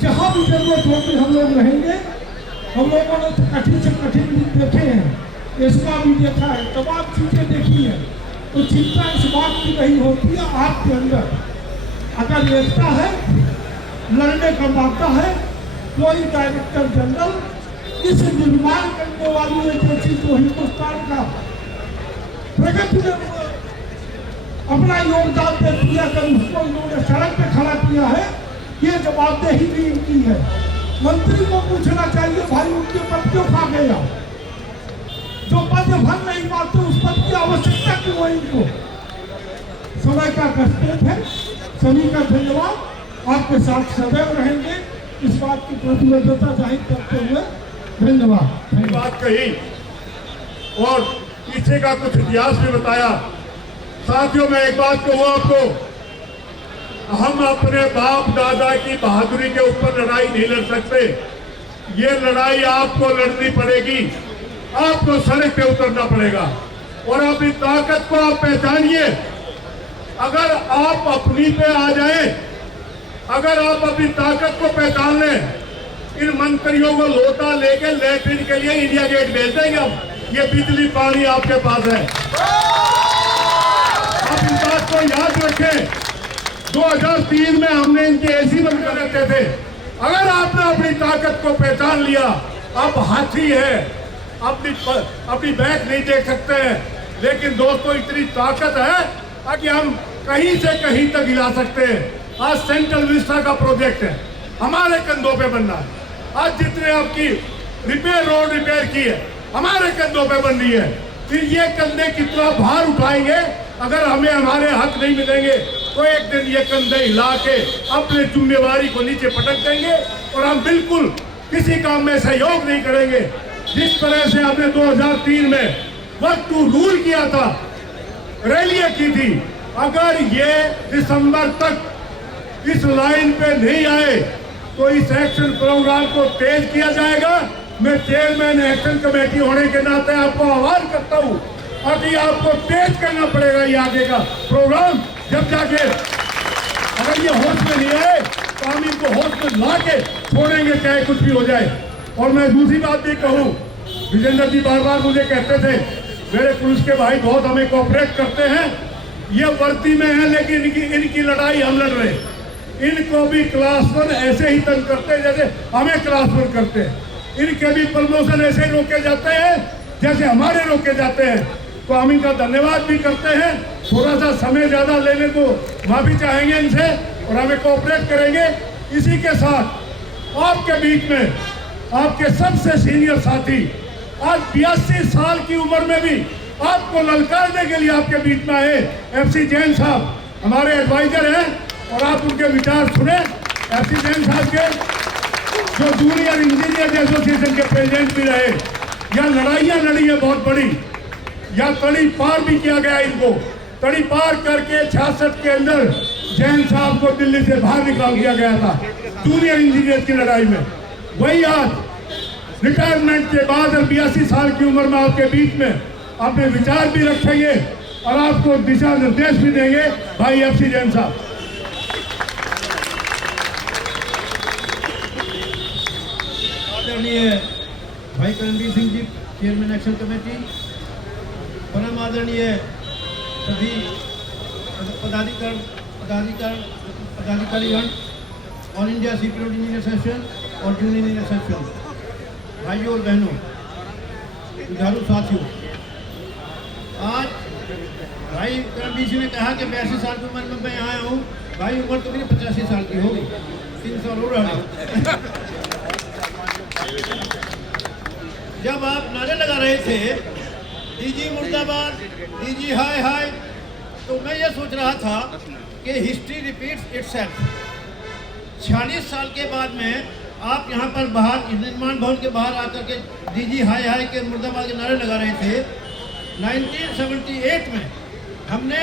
जहाँ भी जरूरत होगी हम लोग रहेंगे। हम लोगों ने तो कठिन से कठिन दिन देखे हैं, इसका भी देखा है, तमाम चीजें देखी है, तो चिंता इस बात की नहीं होती है। आपके अंदर अगर एकता है, लड़ने का मौका है, कोई डायरेक्टर जनरल इस निर्माण करने वाली एजेंसी जो हिंदुस्तान का प्रगति में अपना योगदान देती है, अगर उसको इन्होंने सड़क पे खड़ा किया है, ये जवाबदेही भी इनकी है। मंत्री को पूछना चाहिए, भाई उनके पद क्यों खा गया? जो पद भर नहीं पाते उस पद की आवश्यकता वो इनको समय का कष्ट है। सभी का धन्यवाद, आपके साथ सदैव रहेंगे, इस बात की प्रतिबद्धता जाहिर करते हुए धन्यवाद। ये बात कही और पीछे का कुछ इतिहास भी बताया। साथियों, मैं एक बात कहूँ आपको, हम अपने बाप दादा की बहादुरी के ऊपर लड़ाई नहीं लड़ सकते। ये लड़ाई आपको लड़नी पड़ेगी, आपको सड़क पे उतरना पड़ेगा और अपनी ताकत को आप पहचानिए। अगर आप अपनी पे आ जाए, अगर आप अपनी ताकत को पहचान लें, इन मंत्रियों को लोटा लेके लैट्रिन के लिए इंडिया गेट भेज देंगे हम। ये बिजली पानी आपके पास है, आप इस बात को याद रखें। 2003 में हमने इनके एसी बंद कर रखे थे। अगर आपने अपनी ताकत को पहचान लिया, आप हाथी है, अपनी बैक नहीं देख सकते हैं, लेकिन दोस्तों इतनी ताकत है कि हम कहीं से कहीं तक हिला सकते हैं। आज सेंट्रल विस्टा का प्रोजेक्ट है, हमारे कंधों पे बनना है। आज जितने आपकी रोड रिपेयर की है, हमारे कंधों पे बन रही है। फिर ये कंधे कितना भार उठाएंगे, अगर हमें हमारे हक नहीं मिलेंगे तो एक दिन ये कंधे हिला के अपने जिम्मेवारी को नीचे पटक देंगे और हम बिल्कुल किसी काम में सहयोग नहीं करेंगे। जिस तरह से हमने 2003 में वर्क टू रूल किया था, रैलियां की थी, अगर ये दिसंबर तक इस लाइन पे नहीं आए तो इस एक्शन प्रोग्राम को तेज किया जाएगा। मैं चेयरमैन एक्शन कमेटी होने के नाते आपको आह्वान करता हूँ, अभी आपको तेज करना पड़ेगा ये आगे का प्रोग्राम। जब जाके अगर ये होश में नहीं आए तो हम इनको होश में ला के छोड़ेंगे, चाहे कुछ भी हो जाए। और मैं दूसरी बात भी कहूँ, विजेंद्र जी बार बार मुझे कहते थे मेरे पुलिस के भाई बहुत हमें कोऑपरेट करते हैं, ये वर्दी में है लेकिन इनकी लड़ाई हम लड़ रहे। इनको भी क्लास 1 ऐसे ही तंग करते हैं जैसे हमें क्लास 1 करते हैं। इनके भी प्रमोशन ऐसे ही रोके जाते हैं जैसे हमारे रोके जाते हैं। तो हम इनका धन्यवाद भी करते हैं। थोड़ा सा समय ज्यादा लेने को माफी चाहेंगे इनसे और हमें कोऑपरेट करेंगे। इसी के साथ आपके बीच में आपके सबसे सीनियर साथी आज 82 साल की उम्र में भी आपको ललकारने के लिए आपके बीच में आए FC जैन साहब हमारे एडवाइजर हैं और आप उनके विचार सुने। FC जैन साहब के जो जूनियर इंजीनियर एसोसिएशन के प्रेसिडेंट भी रहे, यहाँ लड़ाइयाँ लड़ी है बहुत बड़ी, यहाँ तड़ी पार भी किया गया। इनको तड़ी पार करके 66 के अंदर जैन साहब को दिल्ली से बाहर निकाल दिया गया था जूनियर इंजीनियर की लड़ाई में। वही आज रिटायरमेंट के बाद 82 साल की उम्र में आपके बीच में अपने विचार भी रखेंगे और आपको दिशा निर्देश भी देंगे भाई FC जैन साहब। आदरणीय भाई Karambir Singh ji, chairman action committee, परम आदरणीय सभी पदाधिकारीगण, all India CP road engineer association और जूनियर इंजीनियर एसोसिएशन, भाइयों और बहनों, जुझारू साथियों, आज भाई करमबीर सिंह ने कहा कि 82 साल की उम्र में मैं यहाँ आया हूँ। भाई उम्र तो मेरी 85 साल की होगी, 3 साल और जब आप नारे लगा रहे थे डीजी मुर्दाबाद, डीजी हाय हाय, तो मैं ये सोच रहा था कि हिस्ट्री रिपीट्स इटसेल्फ। 46 साल के बाद में आप यहाँ पर बाहर निर्माण भवन के बाहर आकर के डीजी हाय हाय के मुर्दाबाद के नारे लगा रहे थे। 1978 में हमने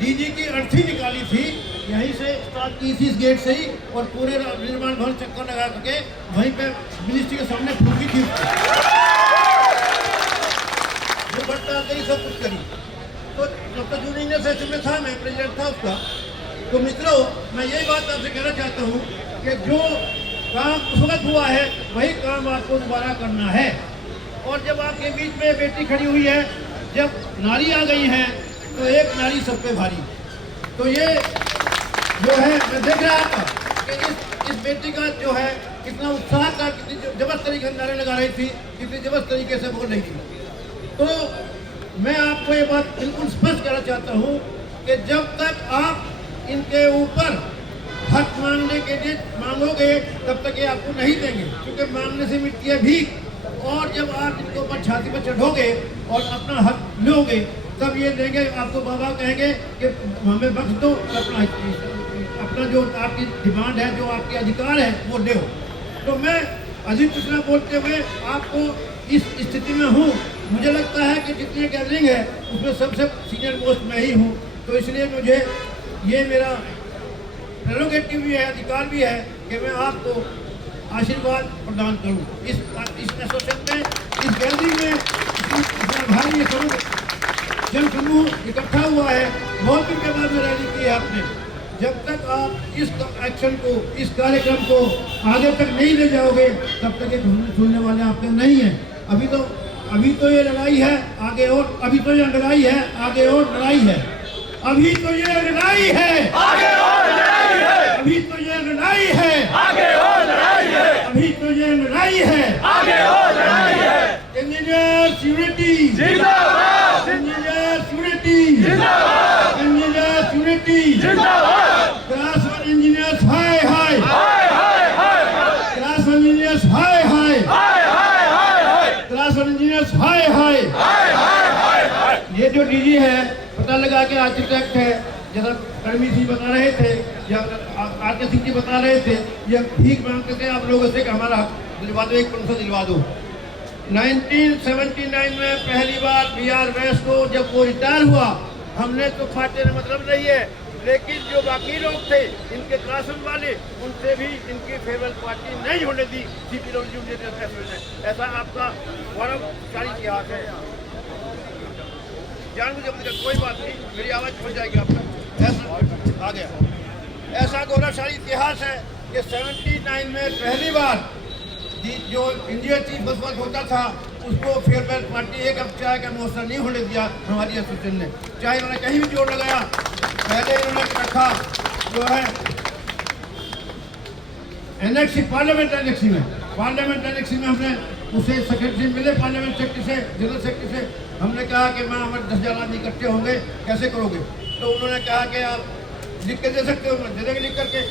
डीजी की अर्थी निकाली थी, यहीं से स्टार्ट की थी, इस गेट से ही, और पूरे निर्माण भवन चक्कर लगा करके वहीं पे मिनिस्ट्री के सामने फूकी थी, दुर्घटना करी, सब कुछ करी। तो जब तक जूनियर इंजीनियर सेशन में था, मैं प्रेसिडेंट था उसका। तो मित्रों, मैं यही बात आपसे कहना चाहता हूँ कि जो काम उस वक्त हुआ है वही काम आपको दोबारा करना है। और जब आपके बीच में बेटी खड़ी हुई है, जब नारी आ गई हैं, तो एक नारी सब पे भारी। तो ये जो है, मैं देख रहा था कि इस बेटी का जो है कितना उत्साह का, कितनी जबरदस्त तरीके से नारे लगा रही थी, कितनी जबरदस्त तरीके से बोल रही थी। तो मैं आपको ये बात बिल्कुल स्पष्ट कहना चाहता हूँ कि जब तक आप इनके ऊपर हक मांगने के लिए मांगोगे, तब तक ये आपको नहीं देंगे, क्योंकि मांगने से मिटती है भीख। और जब आप इनके ऊपर छाती पर चढ़ोगे और अपना हक लोगे, तब ये देंगे, आपको बाबा कहेंगे कि हमें बख्श दो, अपना जो आपकी डिमांड है, जो आपके अधिकार है वो दो। तो मैं अधिक कुछ न बोलते हुए आपको इस स्थिति में हूँ। मुझे लगता है कि जितनी गैदरिंग है उसमें सबसे सीनियर मोस्ट मैं ही हूँ, तो इसलिए मुझे ये मेरा प्रेरोगेटिव भी है, अधिकार भी है कि मैं आपको आशीर्वाद प्रदान करूँ। इस एसोसिएशन में, इस गैदरिंग में भारी जन समूह इकट्ठा हुआ है। बहुत दिन के बाद में रैली की है आपने। जब तक आप इस एक्शन को, इस कार्यक्रम को आगे तक नहीं ले जाओगे तब तक ये सुनने वाले आपके नहीं हैं। अभी तो ये लड़ाई है, आगे और, अभी तो ये लड़ाई है, आगे और लड़ाई है। अभी तो ये लड़ाई है, आगे और लड़ाई है। अभी तो ये लड़ाई है, आगे और लड़ाई है। अभी तो ये लड़ाई है, आगे और लड़ाई है। इंजीनियर्स यूनिटी जिंदाबाद, इंजीनियर्स यूनिटी जिंदाबाद, इंजीनियर्स यूनिटी जिंदाबाद। क्लास वन इंजीनियर्स हाय हाय हाय हाय हाय, क्लास वन इंजीनियर्स हाय हाय हाय हाय हाय, क्लास वन इंजीनियर्स हाय हाय हाय हाय हाय। ये जो डीजी है पता लगा के आर्किटेक्ट है, जैसा कर्मी जी बता रहे थे या आरके सिंह जी बता रहे थे, या भीख मांगते थे आप लोगों से कि हमारा दिलवा दो, एक पंखा दिलवा दो। 1979 में पहली बार BR वैस को जब वो रिटायर हुआ, हमने तो खाते में मतलब नहीं है, लेकिन जो बाकी लोग थे इनके क्लासन वाले, उनसे भी इनकी फेयरवेल पार्टी नहीं होने दी CPWD ने। ऐसा आपका गौरवशाली इतिहास है। जानबूझ के कोई बात नहीं, मेरी आवाज़ पहुँच जाएगी आप तक। ऐसा आ गया, ऐसा गौरवशाली इतिहास है कि 79 में पहली बार जो इंडिया चीफ बसवत होता था उसको फेयरवेल पार्टी एक अब चाय का मौसम नहीं होने दिया हमारी एसोसिएशन ने। चाहे उन्होंने कहीं भी जोड़ लगाया, पहले इन्होंने रखा जो है एनेक्सी, पार्लियामेंट एनेक्सी में, पार्लियामेंट एनेक्सी में हमने उसे सेक्रेटरी मिले, पार्लियामेंट सेक्रेटरी से, जनरल सेक्रेटरी से। हमने कहा कि मैं हमारे 10,000 आदमी इकट्ठे होंगे, कैसे करोगे? तो उन्होंने कहा कि आप लिख के दे सकते हो, दे देंगे लिख करके।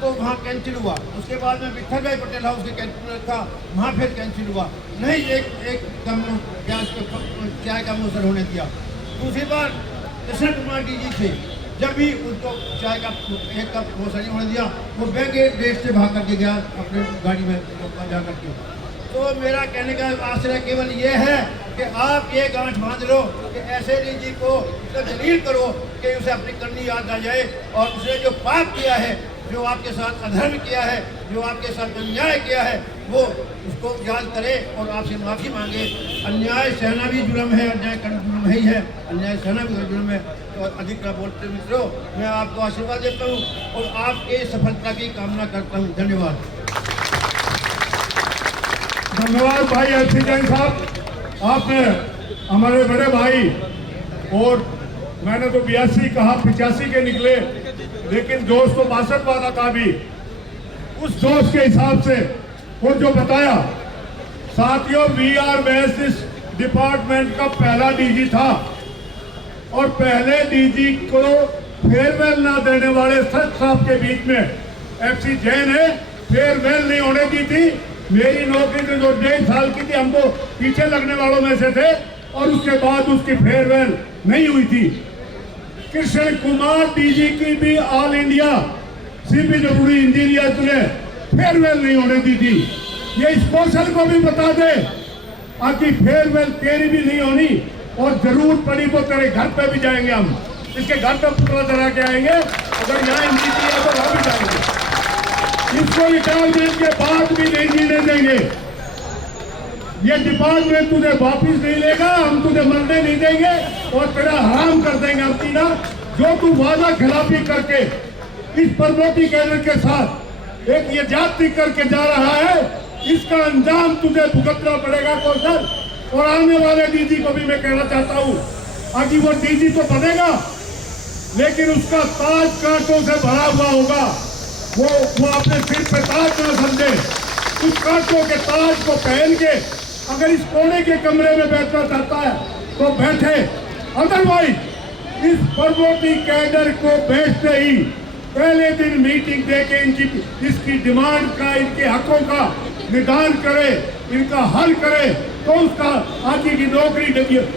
तो वहाँ कैंसिल हुआ। उसके बाद में विठल भाई पटेल हाउस के कैंसिल में रखा, वहाँ फिर कैंसिल हुआ। नहीं, एक कम गैस को चाय का मौसम होने दिया। दूसरी बार कृष्ण कुमार डीजी थे, जब भी उनको चाय का एक कप मौसम नहीं होने दिया, वो बैंक गेट से भाग करके गया अपने गाड़ी में जा करके। तो मेरा कहने का आश्रय केवल ये है कि आप ये गांठ बांध लो कि ऐसे डीजी को जलील करो कि उसे अपनी करनी याद आ जाए, और उसने जो पाप किया है, जो आपके साथ अधर्म किया है, जो आपके साथ अन्याय किया है, वो उसको याद करे और आपसे माफ़ी मांगे। अन्याय सहना भी जुर्म है, अन्याय करना जुर्म ही है, अन्याय सहना भी जुर्म है। तो अधिक न बोलते मित्रों, मैं आपको आशीर्वाद देता हूँ और आपके सफलता की कामना करता हूँ। धन्यवाद। धन्यवाद भाई एलसी जैन साहब, आपने हमारे बड़े भाई, और मैंने तो 82 कहा, 85 के निकले, लेकिन जोश तो 62 वाला था भी। उस जोश के हिसाब से और जो बताया साथियों, BR वैस इस डिपार्टमेंट का पहला डीजी था, और पहले डीजी को फेयरवेल ना देने वाले सच साहब के बीच में FC जैन है फेयरवेल नहीं होने दी थी। मेरी नौकरी तो जो 1.5 साल की थी, हमको पीछे लगने वालों में से थे, और उसके बाद उसकी फेयरवेल नहीं हुई थी। कृष्ण कुमार डीजी की भी ऑल इंडिया CPWD इंजीनियर्स ने फेयरवेल नहीं होने दी थी। ये इस कौशल को भी बता दे ताकि फेयरवेल तेरी भी नहीं होनी, और जरूरत पड़ी तो तेरे घर पे भी जाएंगे हम, इसके घर पे पुतला चढ़ा के आएंगे, अगर यहाँ इंजीनियर है तो वहाँ भी जाएंगे। इसको रिटायरमेंट के बाद भी नहीं जीने देंगे। ये डिपार्टमेंट तुझे वापिस नहीं लेगा, हम तुझे मरने नहीं देंगे, और तेरा हराम कर देंगे हम तीना। जो तू वादा खिलाफी करके इस परमोटी कैडर के साथ एक ये जाति करके जा रहा है, इसका अंजाम तुझे भुगतना पड़ेगा कौशल। और आने वाले डीजी को भी मैं कहना चाहता हूँ, आगे वो डीजी तो बनेगा, लेकिन उसका ताज कांटों से भरा हुआ होगा। वो अपने सिर पे ताज न समझे, उस कांटों के ताज को पहन के अगर इस कोने के कमरे में बैठना चाहता है तो बैठे, अदरवाइज इस परमोटी कैडर को बैठते ही पहले दिन मीटिंग देके इसकी डिमांड का, इनके हकों का निदान करे, इनका हल करे, तो उसका आगे की नौकरी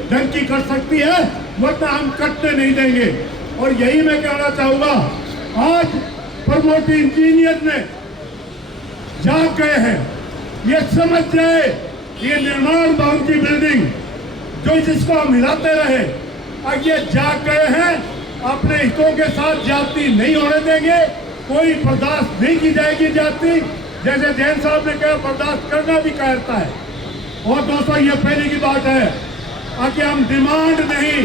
ढंग की कर सकती है। वरना हम कटने नहीं देंगे। और यही मैं कहना चाहूंगा, आज प्रमोटी इंजीनियर ने जाग गए हैं, ये समझ जाए ये निर्माण भवन की बिल्डिंग जो जिसको हम हिलाते रहे, अब ये जाग गए हैं, अपने हितों के साथ जाति नहीं होने देंगे, कोई बर्दाश्त नहीं की जाएगी जाति। जैसे जैन साहब ने कहा, बर्दाश्त करना भी कायरता है। और दोस्तों, ये पहले की बात है कि हम डिमांड नहीं,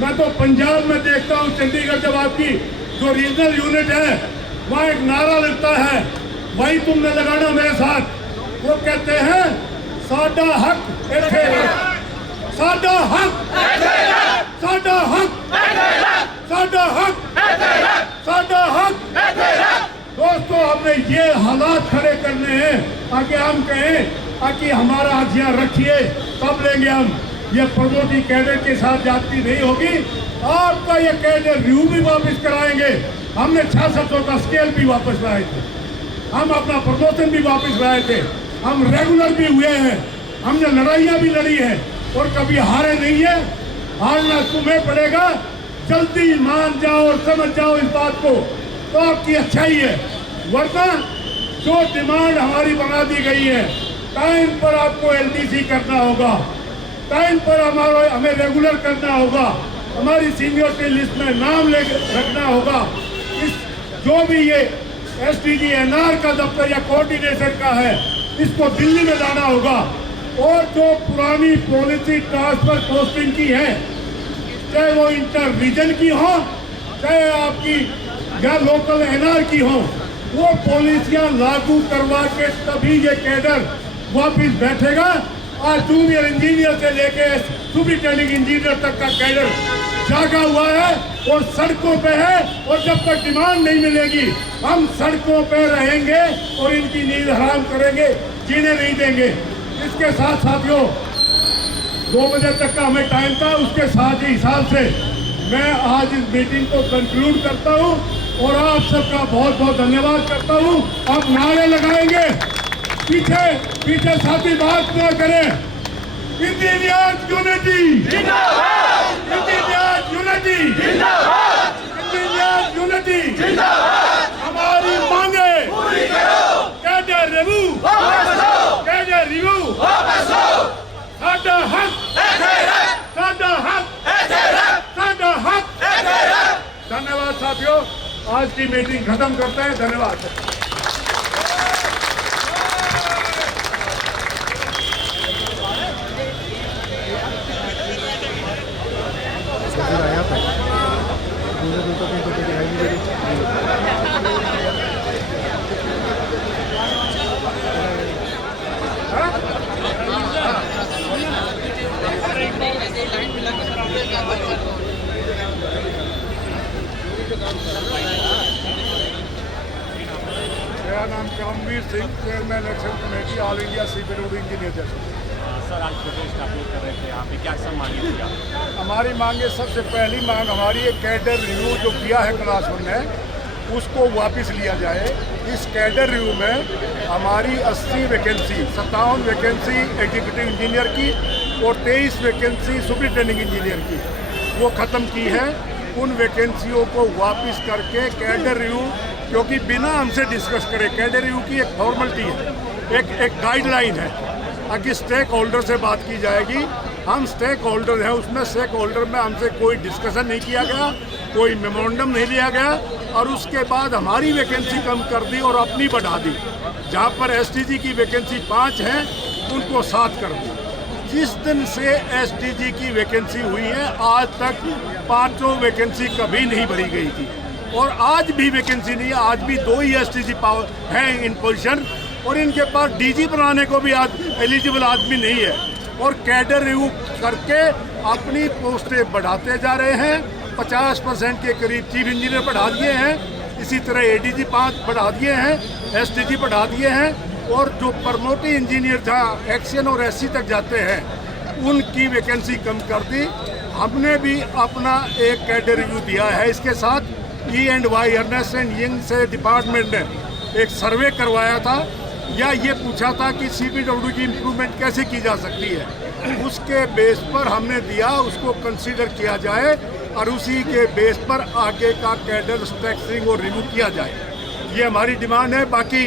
मैं तो पंजाब में देखता हूँ, चंडीगढ़ जब आपकी जो रीजनल यूनिट है वहाँ एक नारा लगता है, वही तुमने लगाना मेरे साथ। वो कहते हैं साडा हक इत्थे रख, साडा हक, साडा हक, साडा हक, साडा हक। दोस्तों, हमने ये हालात खड़े करने हैं ताकि हम कहें कि हमारा आज यहाँ रखिए, तब लेंगे हम। ये प्रमोटी कैडेट के साथ जाती नहीं होगी। आपका ये कैडेट रिव्यू भी वापस कराएंगे। हमने 6600 का स्केल भी वापस लाए थे, हम अपना प्रमोशन भी वापस लाए थे, हम रेगुलर भी हुए हैं, हमने लड़ाइयाँ भी लड़ी है और कभी हारे नहीं है। हारना तुम्हें पड़ेगा, जल्दी मान जाओ और समझ जाओ इस बात को, तो आपकी अच्छाई है। वरना जो डिमांड हमारी बना दी गई है, टाइम पर आपको एलडीसी करना होगा, टाइम पर हमें रेगुलर करना होगा, हमारी सीनियरिटी लिस्ट में नाम ले रखना होगा। इस जो भी ये SDG/NR का दफ्तर या कोऑर्डिनेशन का है, इसको दिल्ली में लाना होगा। और जो पुरानी पॉलिसी ट्रांसफर पोस्टिंग की है, चाहे वो इंटर रीजन की हो, चाहे आपकी या लोकल NR की हो, वो पॉलिसियां लागू करवा के तभी ये कैडर वापिस बैठेगा। आज जूनियर इंजीनियर से लेके सुपरिटेंडिंग इंजीनियर तक का कैडर जागा हुआ है और सड़कों पे है। और जब तक डिमांड नहीं मिलेगी, हम सड़कों पे रहेंगे और इनकी नींद हराम करेंगे, जीने नहीं देंगे। इसके साथ साथियों, 2 बजे तक का हमें टाइम था, उसके साथ ही हिसाब से मैं आज इस मीटिंग को कंक्लूड करता हूं और आप सबका बहुत बहुत धन्यवाद करता हूं। आप नारे लगाएंगे, पीछे साथी बात न करें। इंजीनियर्स यूनिटी जिंदाबाद, इंजीनियर्स यूनिटी जिंदाबाद, इंजीनियर्स यूनिटी जिंदाबाद। हमारी मांगे पूरी करो, कैडर रिव्यू वापस लो, कैडर रिव्यू वापस लो। साडा हक ऐसे रख, साडा हक ऐसे रख, साडा हक ऐसे रख। धन्यवाद साथियों, आज की मीटिंग खत्म करते हैं। धन्यवाद। मेरा नाम Karamveer Singh, chairman election committee, all India CPWD engineer association. Sir, आज प्रोटेस्ट आप लोग कर रहे थे, यहाँ पे क्या सब मांगे थी? हमारी मांगे, सबसे पहली मांग हमारी एक कैडर रिव्यू जो किया है क्लास 1 में, उसको वापस लिया जाए। इस कैडर रिव्यू में हमारी 80 वैकेंसी, 57 वैकेंसी एग्जीक्यूटिव इंजीनियर की और 23 वैकेंसी सुपरिटेंडिंग इंजीनियर की, वो ख़त्म की है। उन वैकेंसियों को वापस करके कैडर रिव्यू, क्योंकि बिना हमसे डिस्कस करे, कैडर रिव्यू की एक फॉर्मेलिटी है, एक गाइडलाइन है, ताकि स्टेक होल्डर से बात की जाएगी। हम स्टेक होल्डर हैं, उसमें स्टेक होल्डर में हमसे कोई डिस्कशन नहीं किया गया, कोई मेमोरेंडम नहीं लिया गया, और उसके बाद हमारी वैकेंसी कम कर दी और अपनी बढ़ा दी। जहाँ पर SDG की वैकेंसी 5 है, उनको 7 कर दी। जिस दिन से SDG की वैकेंसी हुई है, आज तक 5 वैकेंसी कभी नहीं भरी गई थी, और आज भी वैकेंसी नहीं है। आज भी 2 ही SDG पावर हैं इन पोजीशन, और इनके पास DG बनाने को भी आज एलिजिबल आदमी नहीं है। और कैडर रिव्यू करके अपनी पोस्टें बढ़ाते जा रहे हैं। 50% के करीब चीफ इंजीनियर बढ़ा दिए हैं, इसी तरह ADG 5 बढ़ा दिए हैं, SDG बढ़ा दिए हैं, और जो प्रमोटी इंजीनियर जहाँ एक्शन और SC तक जाते हैं, उनकी वैकेंसी कम कर दी। हमने भी अपना एक कैडर रिव्यू दिया है। इसके साथ E&Y अर्नेस्ट एंड यंग से डिपार्टमेंट ने एक सर्वे करवाया था, या ये पूछा था कि CPW की इम्प्रूवमेंट कैसे की जा सकती है। उसके बेस पर हमने दिया, उसको कंसीडर किया जाए और उसी के बेस पर आगे का कैडर स्ट्रक्चरिंग और रिव्यू किया जाए। ये हमारी डिमांड है। बाकी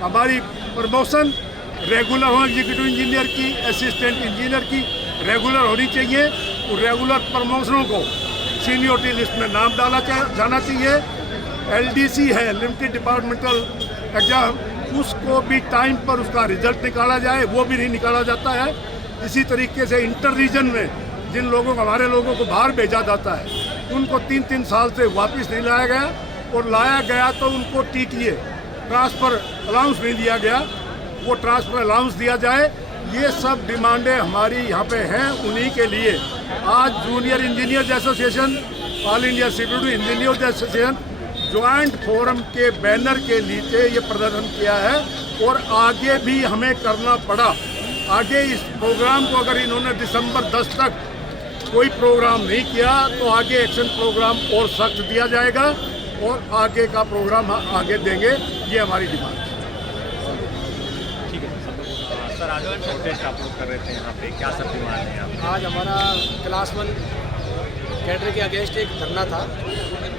हमारी प्रमोशन रेगुलर हो, एग्जीक्यूटिव इंजीनियर की, असिस्टेंट इंजीनियर की रेगुलर होनी चाहिए। तो रेगुलर प्रमोशनों को सीनियरिटी लिस्ट में नाम डाला जाना चाहिए। LDC है, लिमिटेड डिपार्टमेंटल एग्जाम, उसको भी टाइम पर उसका रिजल्ट निकाला जाए, वो भी नहीं निकाला जाता है। इसी तरीके से इंटर रीजन में जिन लोगों को, हमारे लोगों को बाहर भेजा जाता है, उनको 3-3 साल से वापस नहीं लाया गया, और लाया गया तो उनको TTA ट्रांसफ़र अलाउंस नहीं दिया गया, वो ट्रांसफ़र अलाउंस दिया जाए। ये सब डिमांडें हमारी यहाँ पे हैं। उन्हीं के लिए आज junior engineers association, all India civil engineers association joint forum के बैनर के नीचे ये प्रदर्शन किया है, और आगे भी हमें करना पड़ा। आगे इस प्रोग्राम को अगर इन्होंने दिसंबर 10 तक कोई प्रोग्राम नहीं किया तो आगे एक्शन प्रोग्राम और सख्त दिया जाएगा, और आगे का प्रोग्राम आगे देंगे। ये हमारी डिमांड है। ठीक है सर, आज प्रोटेस्ट आप लोग कर रहे थे यहाँ पे, क्या सब डिमांड है यहाँ? आज हमारा क्लास 1 कैडर के अगेंस्ट एक धरना था।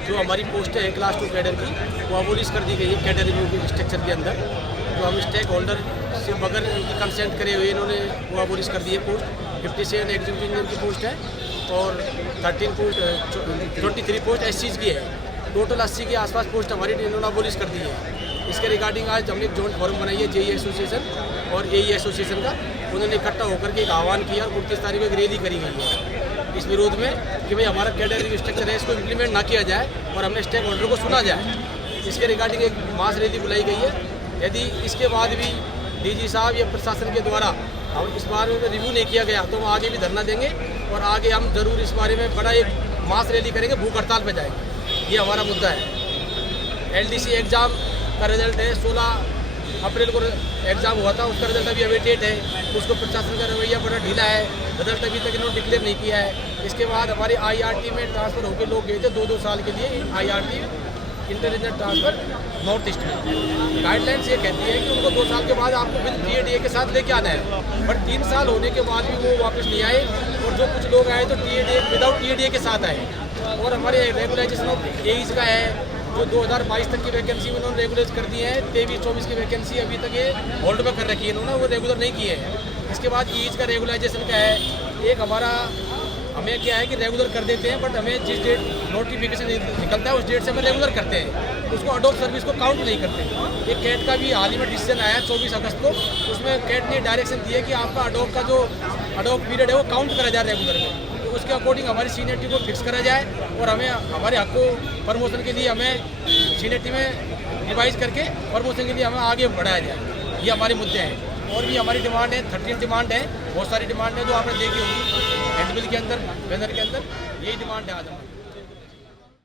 जो हमारी पोस्ट है क्लास 2 कैडर की, वो अबोलिश कर दी गई है कैडर रिव्यू के स्ट्रक्चर के अंदर। जो हम स्टेक होल्डर से बगैर उनकी कंसेंट करे हुए इन्होंने वो अबोलिश कर दी है पोस्ट। 57 एग्जीक्यूटिव इंजीनियर की पोस्ट है और 23 पोस्ट SCs की है। टोटल 80 के आसपास पोस्ट हमारी इन्होंने अबोलिश कर दी है। इसके रिगार्डिंग आज हमने एक जॉइंट फोरम बनाई है JE एसोसिएशन और AE एसोसिएशन का। उन्होंने इकट्ठा होकर के एक आह्वान किया और 29 तारीख को एक रैली करी गई है इस विरोध में कि भाई हमारा कैडर रिव्यू स्ट्रक्चर है, इसको इम्प्लीमेंट ना किया जाए और हमने स्टेक होल्डर को सुना जाए। इसके रिगार्डिंग एक मास रैली बुलाई गई है। यदि इसके बाद भी DG साहब या प्रशासन के द्वारा हम इस बारे में रिव्यू नहीं किया गया तो हम आगे भी धरना देंगे, और आगे हम जरूर इस बारे में बड़ा एक मास रैली करेंगे, भूख हड़ताल पर जाएंगे। ये हमारा मुद्दा है। LDC एग्ज़ाम का रिजल्ट है 16 अप्रैल को एग्ज़ाम हुआ था, उसका रिजल्ट अभी अवेटेड है। उसको प्रशासन का रवैया बड़ा ढीला है, रिजल्ट अभी तक इन्होंने डिक्लेयर नहीं किया है। इसके बाद हमारे IRT में ट्रांसफ़र होकर लोग गए थे 2-2 साल के लिए। IRT inter regional transfer north east में गाइडलाइंस ये कहती है कि उनको 2 साल के बाद आपको विद TADA के साथ लेके आना है, बट 3 साल होने के बाद भी वो वापस नहीं आए, और जो कुछ लोग आए तो विदाउट TADA के साथ आए। और हमारे रेगुलाइजेशन ऑफ AEs का है जो 2022 तक की वैकेंसी उन्होंने रेगुलाइज कर दी है। 23-24 की वैकेंसी अभी तक ये होल्ड में कर रखी है इन्होंने, वो रेगुलर नहीं किए हैं। इसके बाद EEs का रेगुलाइजेशन का है। एक हमारा हमें क्या है कि रेगुलर कर देते हैं, बट हमें जिस डेट नोटिफिकेशन निकलता है उस डेट से हमें रेगुलर करते हैं, उसको अडोप्ट सर्विस को काउंट नहीं करते। एक कैट का भी हाल ही में डिसीजन आया 24 अगस्त को, उसमें कैट ने डायरेक्शन दिया कि आपका अडोप्ट का जो अडोप्ट पीरियड है वो काउंट करा जाए रेगुलर में, तो उसके अकॉर्डिंग हमारी सीनियरिटी को फिक्स करा जाए, और हमें हमारे हक को प्रमोशन के लिए हमें सीनियरिटी में रिवाइज करके प्रमोशन के लिए हमें आगे बढ़ाया जाए। ये हमारे मुद्दे हैं। और भी हमारी डिमांड है, 13 डिमांड है, बहुत सारी डिमांड है जो आपने देखी होगी हैंडबिल के अंदर, बैनर के अंदर। यही डिमांड है आज हमारी।